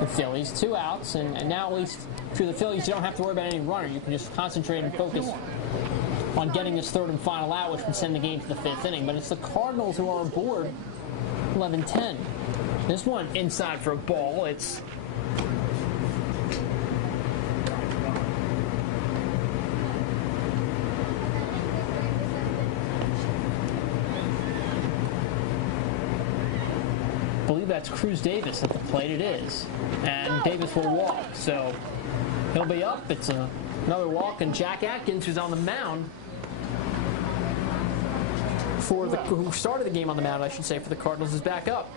the Phillies. 2 outs, and now at least for the Phillies, you don't have to worry about any runner. You can just concentrate and focus on getting this third and final out, which would send the game to the 5th inning. But it's the Cardinals who are aboard 11-10. This one inside for a ball. It's I believe that's Cruz Davis at the plate. It is. And Davis will walk. So he'll be up. It's another walk. And Jack Atkins, who's on the mound, who started the game on the mound, I should say, for the Cardinals, is back up.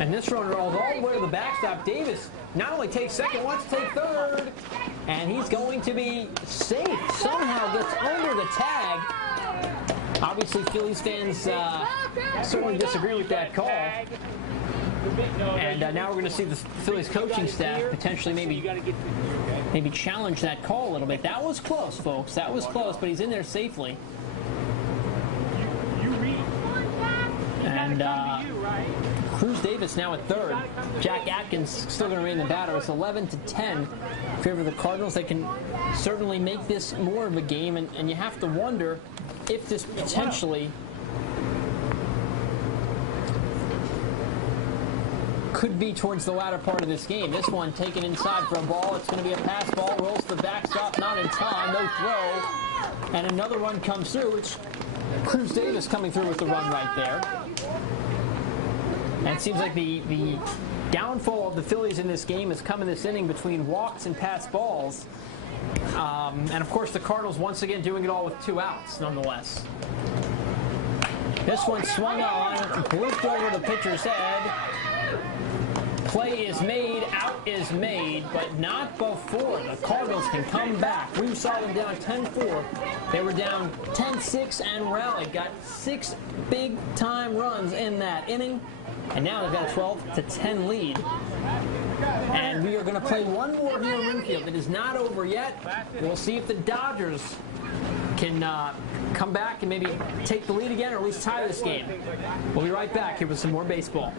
And this runner rolls all the way to the backstop. Davis not only takes second, wants to take third. And he's going to be safe. Somehow gets under the tag. Obviously, Phillies fans certainly disagree with that call. And now we're going to see the Phillies coaching staff potentially maybe challenge that call a little bit. That was close, folks. That was close, but he's in there safely. And Cruz Davis now at third. Jack Atkins still going to remain the batter. It's 11-10 in favor of the Cardinals. They can certainly make this more of a game, and you have to wonder if this potentially could be towards the latter part of this game. This one taken inside for a ball. It's going to be a pass ball. Rolls to the backstop. Not in time. No throw. And another run comes through. It's Cruz Davis coming through with the run right there. And it seems like the downfall of the Phillies in this game has come in this inning between walks and pass balls. And of course the Cardinals once again doing it all with 2 outs nonetheless. This one swung on, blooped over the pitcher's head. Play is made, out is made, but not before the Cardinals can come back. We saw them down 10-4. They were down 10-6 and rallied. Got 6 big-time runs in that inning. And now they've got a 12-10 lead. And we are going to play one more here in Winfield. It is not over yet. We'll see if the Dodgers can come back and maybe take the lead again or at least tie this game. We'll be right back here with some more baseball.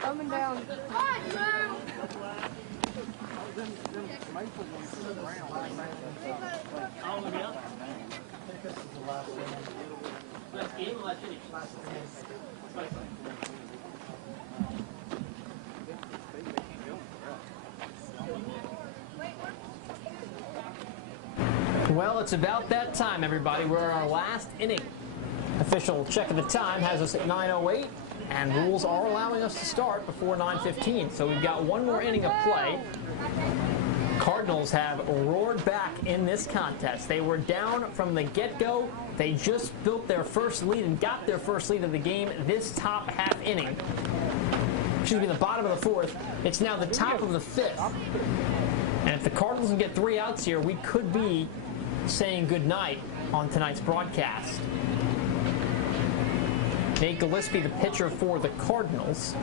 Coming down. Well, it's about that time, everybody. We're in our last inning. Official check of the time has us at 9:08, and rules are allowing us to start before 9:15. So we've got one more inning of play. Cardinals have roared back in this contest. They were down from the get-go. They just built their first lead and got their first lead of the game this top half inning. Excuse me, the bottom of the 4th. It's now the top of the 5th. And if the Cardinals can get 3 outs here, we could be saying goodnight on tonight's broadcast. Nate Gillespie, the pitcher for the Cardinals.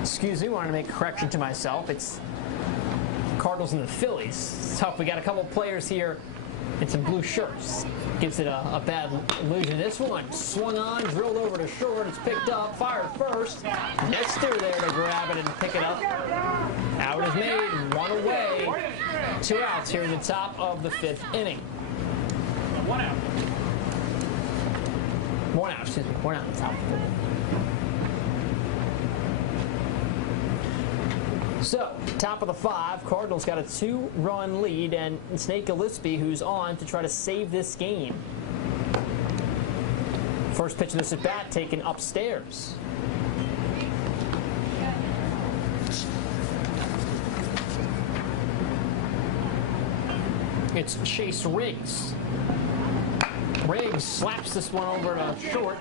Excuse me, wanted to make a correction to myself. It's Cardinals and the Phillies. It's tough. We got a couple of players here in some blue shirts. Gives it a bad illusion. This one swung on, drilled over to short. It's picked up, fired first. Missed through there to grab it and pick it up. Out is made, 1 away. 2 outs here in the top of the 5th inning. 1 out. 1 out, excuse me. 1 out in the top of the 5th. So, top of the 5, Cardinals got a 2-run lead, and it's Nate Gillespie who's on to try to save this game. First pitch of this at-bat taken upstairs. It's Chase Riggs. Riggs slaps this one over to short,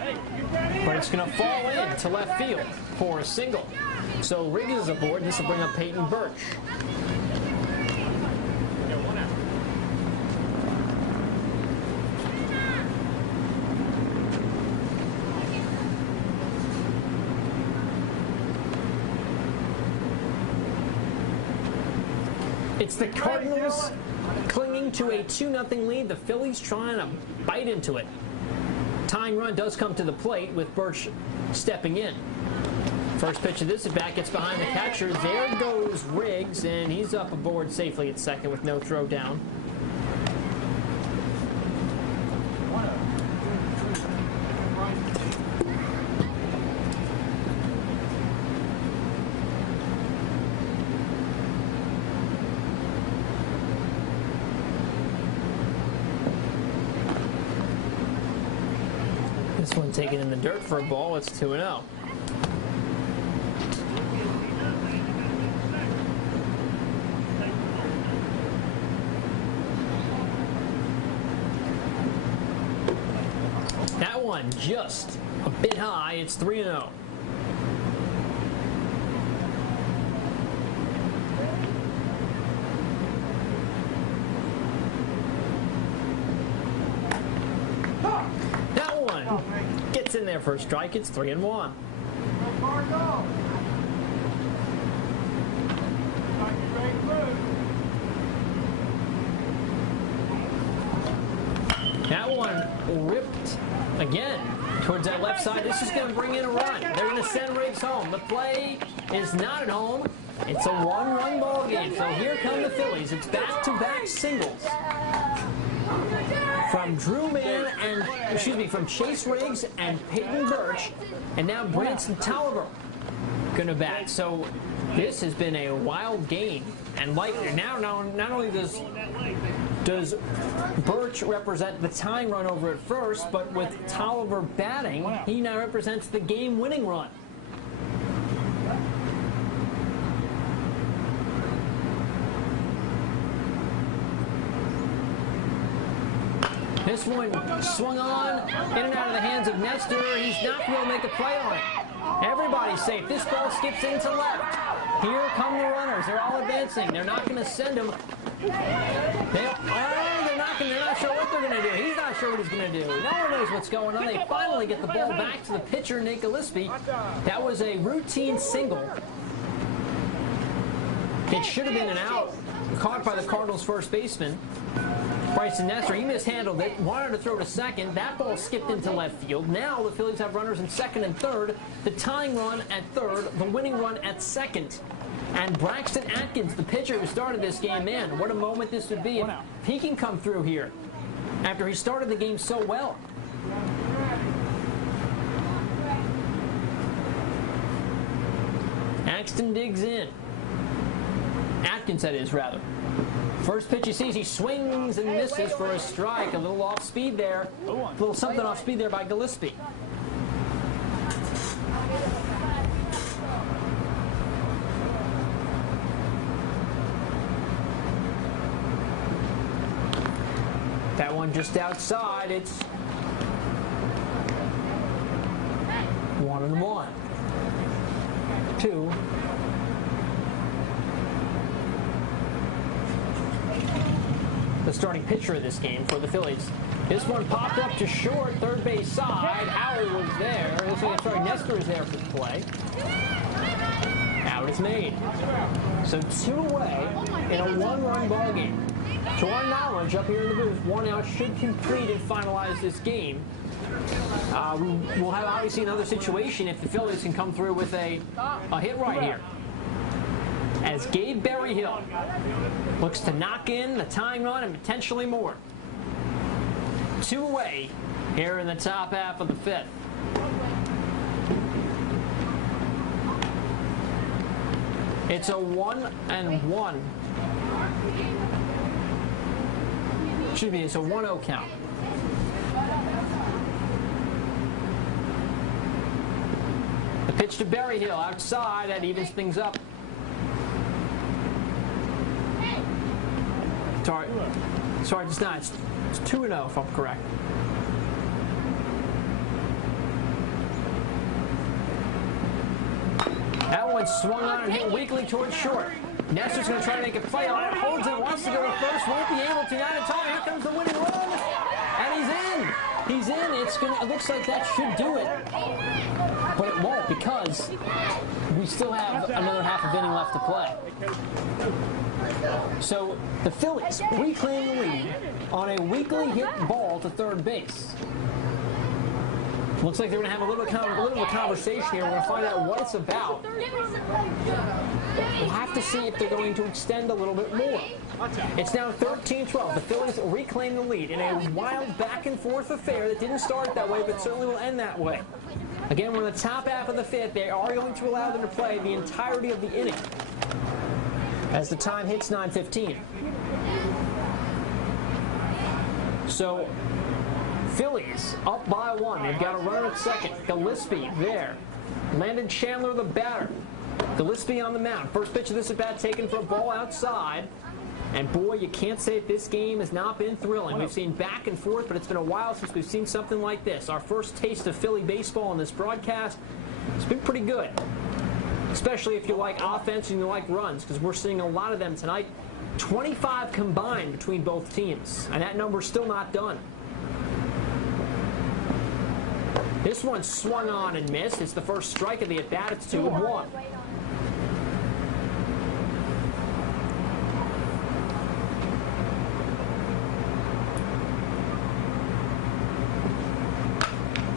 but it's going to fall in to left field for a single. So Riggs is aboard. This will bring up Peyton Birch. It's the Cardinals clinging to a 2-0 lead. The Phillies trying to bite into it. Tying run does come to the plate with Birch stepping in. First pitch of this at bat gets behind the catcher. There goes Riggs, and he's up aboard safely at second with no throw down. This one taken in the dirt for a ball. It's 2-0. That one just a bit high. It's 3-0. That one gets in there for a strike. It's 3-1. That one ripped again towards that left side. This is going to bring in a run. They're going to send Riggs home. The play is not at home. It's a one-run ball game. So here come the Phillies. It's back-to-back singles from from Chase Riggs and Peyton Birch, and now Branson Tolliver going to bat. So this has been a wild game, and now not only does Birch represent the tying run over at first, but with Tolliver batting, he now represents the game-winning run. This one swung on, in and out of the hands of Nestor. He's not going to make a play on it. Everybody's safe. This ball skips into left. Here come the runners. They're all advancing. They're not going to send him. They're not sure what they're going to do. He's not sure what he's going to do. No one knows what's going on. They finally get the ball back to the pitcher, Nate Gillespie. That was a routine single. It should have been an out, caught by the Cardinals' first baseman, Bryson Nestor. He mishandled it, wanted to throw to second. That ball skipped into left field. Now the Phillies have runners in second and third. The tying run at third, the winning run at second. And Braxton Atkins, the pitcher who started this game, man, what a moment this would be if he can come through here after he started the game so well. Axton digs in. Atkins, that is, rather. First pitch he sees, he swings and misses for a strike. A little off speed there. A little something off speed there by Gillespie. That one just outside. It's 1-1. 2. The starting pitcher of this game for the Phillies. This one popped up to short, third base side. Howell was there. Nestor is there for the play. Out is made. So 2 away in a 1-run ball game. To our knowledge, up here in the booth, 1 out should complete and finalize this game. We'll have obviously another situation if the Phillies can come through with a hit right here, as Gabe Berryhill looks to knock in the tying run and potentially more. 2 away here in the top half of the 5th. It's a 1-1. Excuse me, it's a 1-0 count. The pitch to Berryhill outside, that evens things up. Sorry, it's not. It's 2-0 if I'm correct. That one swung on and hit weakly towards short. Nestor's going to try to make a play on it. Holds it, wants to go to first, won't be able to. Not at all. Here comes the winning run, and he's in. He's in. It looks like that should do it. but it won't because we still have another half of inning left to play. So the Phillies reclaim the lead on a weakly hit ball to third base. Looks like they're going to have a little bit of a conversation here. We're going to find out what it's about. We'll have to see if they're going to extend a little bit more. It's now 13-12. The Phillies reclaim the lead in a wild back-and-forth affair that didn't start that way, but certainly will end that way. Again, we're in the top half of the fifth. They are going to allow them to play the entirety of the inning as the time hits 9:15. So, Phillies up by 1. They've got a runner at second. Gillespie there. Landon Chandler, the batter. Gillespie on the mound. First pitch of this at-bat taken for a ball outside. And boy, you can't say that this game has not been thrilling. We've seen back and forth, but it's been a while since we've seen something like this. Our first taste of Philly baseball in this broadcast. It's been pretty good, especially if you like offense and you like runs, because we're seeing a lot of them tonight. 25 combined between both teams, and that number's still not done. This one swung on and missed. It's the first strike of the at-bat. It's 2-1.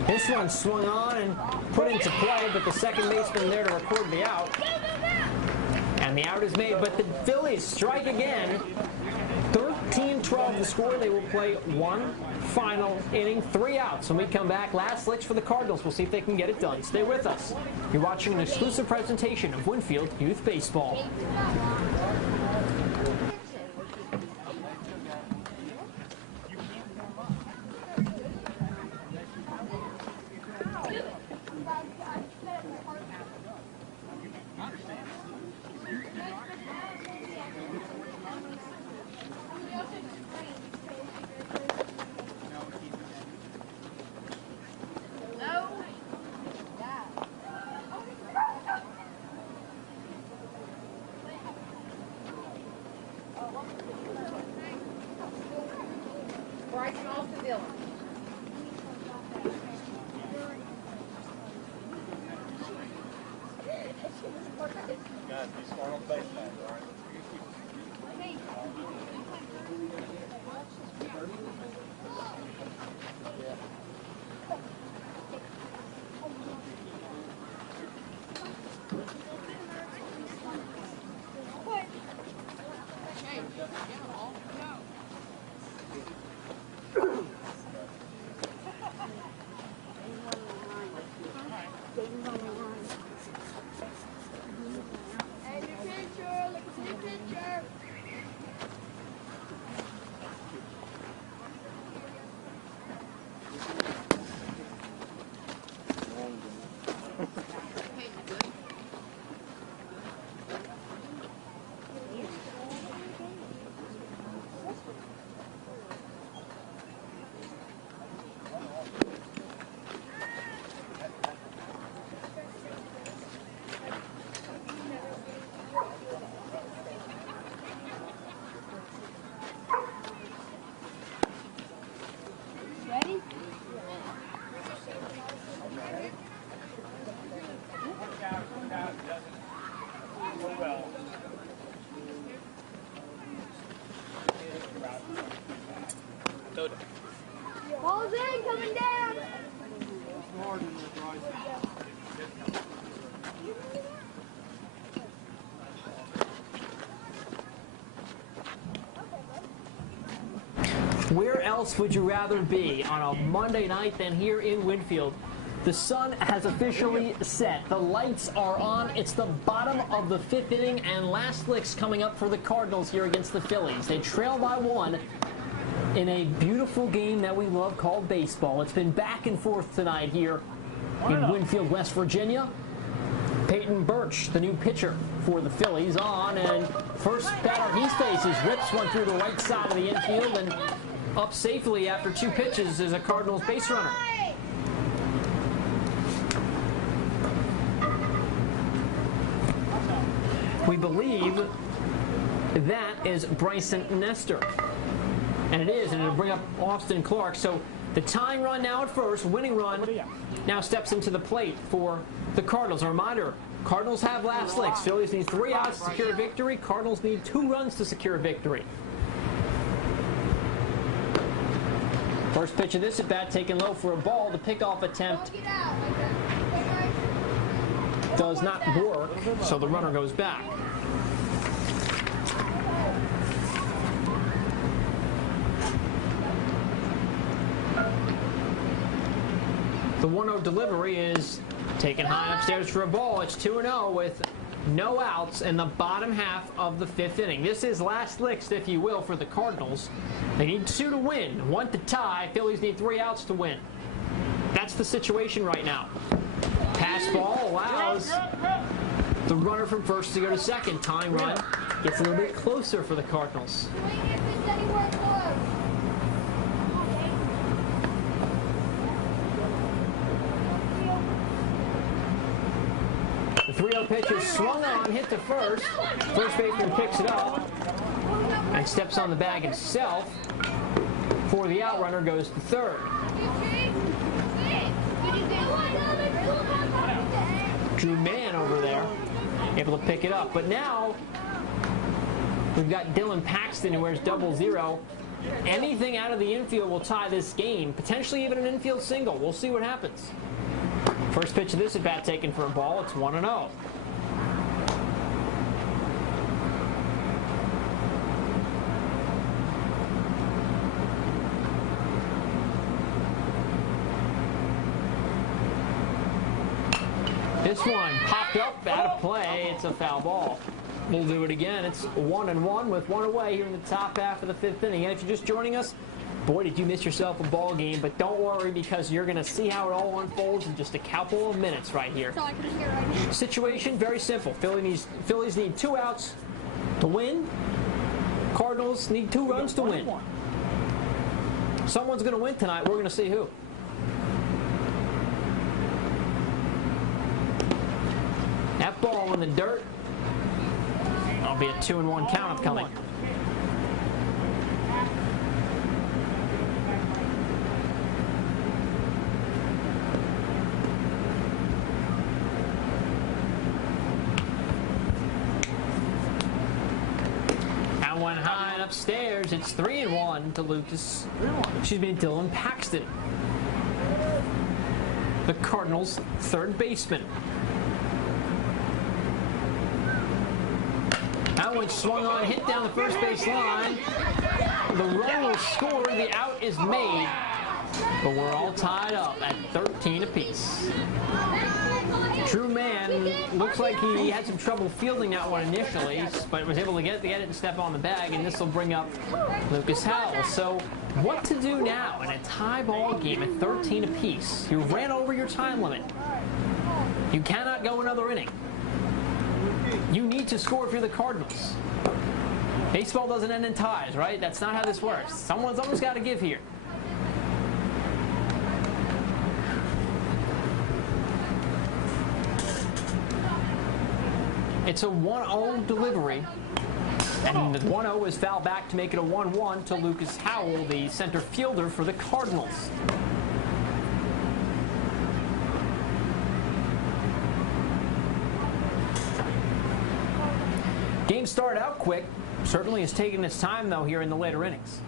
This one swung on and put into play, but the second baseman there to record the out. And the out is made, but the Phillies strike again. 13-12 the score. They will play one final inning, 3 outs. When we come back, last licks for the Cardinals. We'll see if they can get it done. Stay with us. You're watching an exclusive presentation of Winfield Youth Baseball. Braxton Atkins. Guys, be smart on base now, all right? Ball's in, coming down. Where else would you rather be on a Monday night than here in Winfield? The sun has officially set. The lights are on. It's the bottom of the 5th inning, and last licks coming up for the Cardinals here against the Phillies. They trail by 1 in a beautiful game that we love called baseball. It's been back and forth tonight here in Winfield, West Virginia. Peyton Birch, the new pitcher for the Phillies, on, and first batter he faces rips one through the right side of the infield and up safely after 2 pitches is a Cardinals base runner. We believe that is Bryson Nestor. And it is, and it'll bring up Austin Clark. So The tying run now at first, winning run now steps into the plate for the Cardinals. A reminder, Cardinals have last licks. Phillies need 3 outs to secure a victory. Cardinals need 2 runs to secure a victory. First pitch of this at bat taken low for a ball. The pickoff attempt does not work, so the runner goes back. The 1-0 delivery is taken high upstairs for a ball. It's 2-0 with no outs in the bottom half of the 5th inning. This is last licks, if you will, for the Cardinals. They need 2 to win, 1 to tie. Phillies need 3 outs to win. That's the situation right now. Pass ball allows the runner from first to go to second. Tying run gets a little bit closer for the Cardinals. The 3-0 pitch is swung on, hit to first. First baseman picks it up and steps on the bag himself. For the out, runner goes to third. Drew Mann over there, able to pick it up. But now we've got Dylan Paxton, who wears 00. Anything out of the infield will tie this game, potentially even an infield single. We'll see what happens. First pitch of this at bat taken for a ball. It's 1-0. This one popped up, out of play. It's a foul ball. We'll do it again. It's 1-1 with 1 away here in the top half of the 5th inning. And if you're just joining us, boy, did you miss yourself a ball game. But don't worry, because you're going to see how it all unfolds in just a couple of minutes right here. Situation, very simple. Phillies need 2 outs to win. Cardinals need 2 runs to win. Someone's going to win tonight. We're going to see who. That ball in the dirt. That'll be a 2-1 count upcoming. That one high and upstairs. It's 3-1 to Dylan Paxton, the Cardinals' third baseman. That one swung on, hit down the first base line. The run will score, the out is made, but we're all tied up at 13 apiece. Drew Mann looks like he had some trouble fielding that one initially, but was able to get it and step on the bag, and this will bring up Lucas Howell. So what to do now in a tie ball game at 13 apiece? You ran over your time limit. You cannot go another inning. You need to score if you're the Cardinals. Baseball doesn't end in ties, right? That's not how this works. Someone's almost got to give here. It's a 1-0 delivery, and the 1-0 is fouled back to make it a 1-1 to Lucas Howell, the center fielder for the Cardinals. Game started out quick. Certainly has taken its time, though, here in the later innings.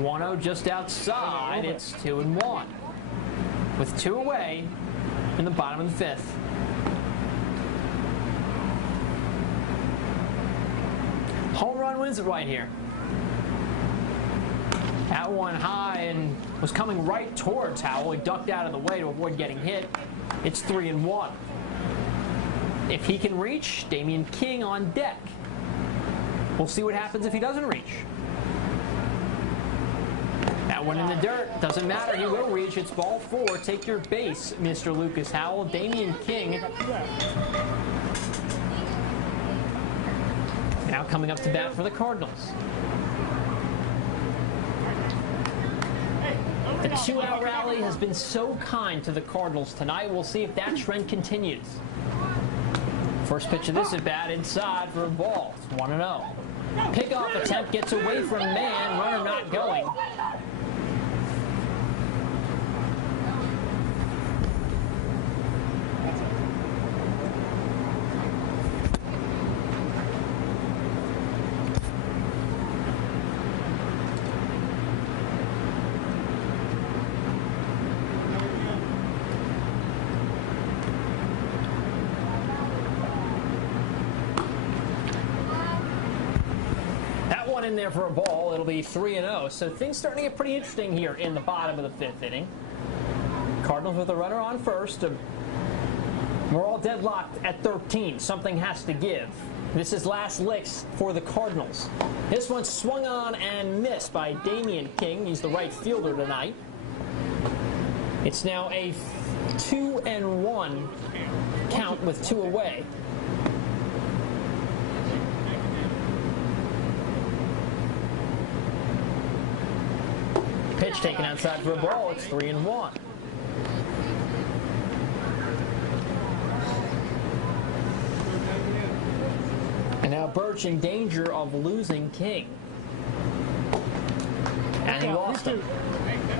1-0 just outside. It's 2-1 with 2 away in the bottom of the 5th. Home run wins it right here. That one high and was coming right towards Howell. He ducked out of the way to avoid getting hit. It's 3-1. If he can reach, Damian King on deck. We'll see what happens if he doesn't reach. That one in the dirt. Doesn't matter. He will reach. It's ball 4. Take your base, Mr. Lucas Howell. Damian King now coming up to bat for the Cardinals. The 2-out rally has been so kind to the Cardinals tonight. We'll see if that trend continues. First pitch of this at bat inside for a ball. It's 1-0. Pickoff attempt gets away from Mann. Runner not going. in there for a ball. It'll be 3-0. So things starting to get pretty interesting here in the bottom of the 5th inning. Cardinals with a runner on first. We're all deadlocked at 13. Something has to give. This is last licks for the Cardinals. This one swung on and missed by Damian King. He's the right fielder tonight. It's now a 2-1 count with 2 away. Pitch taken outside for a ball. It's 3-1. And now Birch in danger of losing King. And he lost him.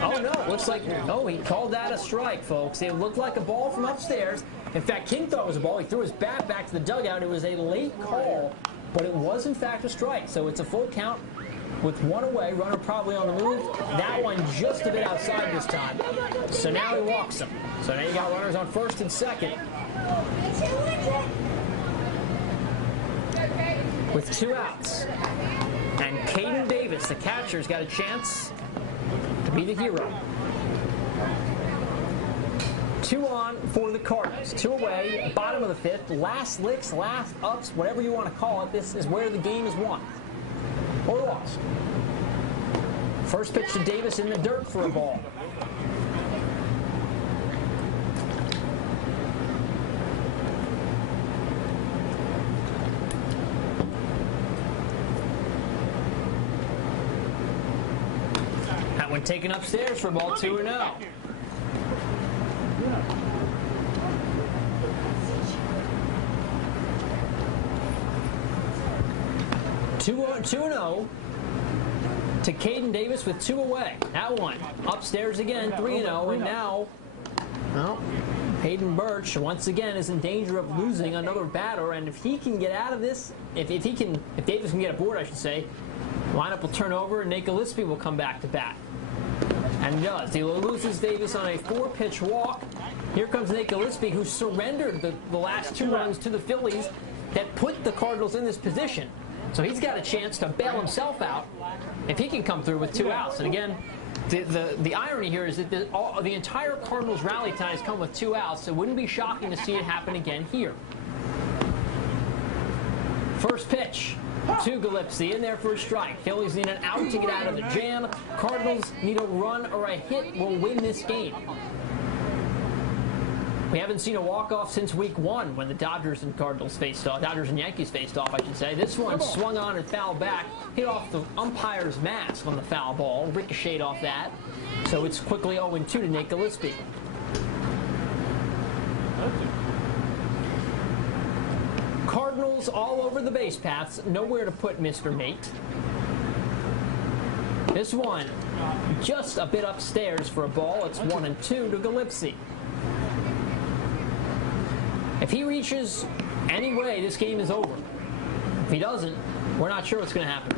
Oh no, looks like, oh, he called that a strike, folks. It looked like a ball from upstairs. In fact, King thought it was a ball. He threw his bat back to the dugout. It was a late call, but it was in fact a strike. So it's a full count with 1 away. Runner probably on the move. That one just a bit outside this time. So now he walks him. So now you got runners on first and second. With 2 outs. And Caden Davis, the catcher's got a chance to be the hero. 2 on for the Cardinals. 2 away, bottom of the 5th. Last licks, last ups, whatever you want to call it. This is where the game is won. Or lost. First pitch to Davis in the dirt for a ball. That one taken upstairs for a ball, 2-0. Two and 0 to Caden Davis with 2 away. That one upstairs again, 3-0, and now, well, Hayden Birch once again is in danger of losing another batter. And if he can get out of this, if Davis can get aboard, I should say, lineup will turn over and Nate Gillespie will come back to bat. And he does. He loses Davis on a 4-pitch walk. Here comes Nate Gillespie, who surrendered the last 2 runs to the Phillies that put the Cardinals in this position. So he's got a chance to bail himself out if he can come through with 2 outs. And again, the irony here is that the entire Cardinals rally tonight has come with 2 outs. So it wouldn't be shocking to see it happen again here. First pitch to Gillespie, in there for a strike. Phillies need an out to get out of the jam. Cardinals need a run or a hit will win this game. We haven't seen a walk-off since week 1 when the Dodgers and Yankees faced off, I should say. This one swung on and fouled back, hit off the umpire's mask on the foul ball, ricocheted off that. So it's quickly 0-2 to Nate Gillespie. Cardinals all over the base paths, nowhere to put Mr. Mate. This one just a bit upstairs for a ball. It's 1-2 to Gillespie. If he reaches any way, this game is over. If he doesn't, we're not sure what's going to happen.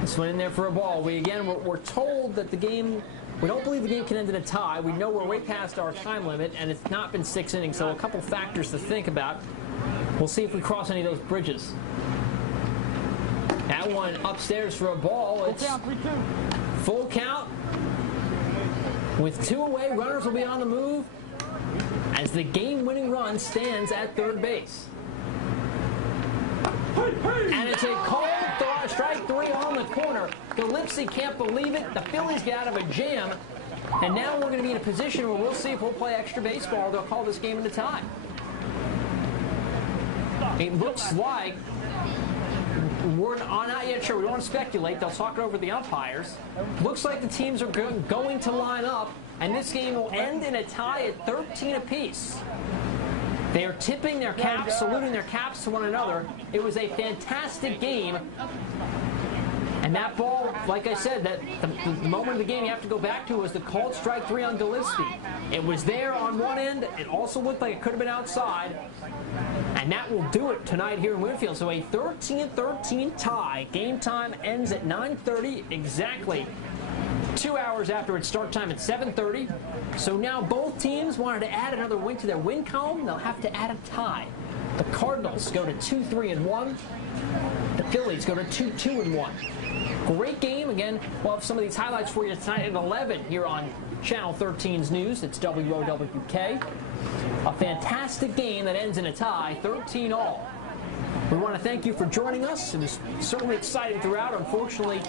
This one in there for a ball. We're told that the game, we don't believe the game can end in a tie. We know we're way past our time limit, and it's not been 6 innings, so a couple factors to think about. We'll see if we cross any of those bridges. That one upstairs for a ball. It's full count. With 2 away, runners will be on the move as the game-winning run stands at third base. And it's a called strike 3 on the corner. Gillespie can't believe it. The Phillies get out of a jam. And now we're going to be in a position where we'll see if we'll play extra baseball. They'll call this game into tie. It looks like we're not yet sure. We don't want to speculate. They'll talk it over the umpires. Looks like the teams are going to line up, and this game will end in a tie at 13 apiece. They are tipping their caps, saluting their caps to one another. It was a fantastic game. And that ball, like I said, that the moment of the game you have to go back to was the called strike 3 on Gillespie. It was there on one end. It also looked like it could have been outside. And that will do it tonight here in Winfield. So a 13-13 tie. Game time ends at 9:30 exactly. 2 hours after its start time at 7:30. So now both teams wanted to add another win to their win column. They'll have to add a tie. The Cardinals go to 2-3-1. The Phillies go to 2-2-1. Great game. Again, we'll have some of these highlights for you tonight at 11 here on Channel 13's News. It's WOWK. A fantastic game that ends in a tie, 13-all. We want to thank you for joining us. It was certainly exciting throughout. Unfortunately,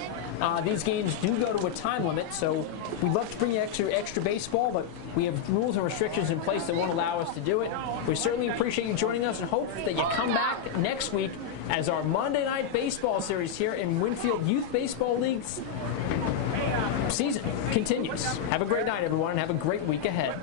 these games do go to a time limit, so we'd love to bring you extra baseball, but we have rules and restrictions in place that won't allow us to do it. We certainly appreciate you joining us and hope that you come back next week as our Monday Night Baseball series here in Winfield Youth Baseball League's season continues. Have a great night, everyone, and have a great week ahead.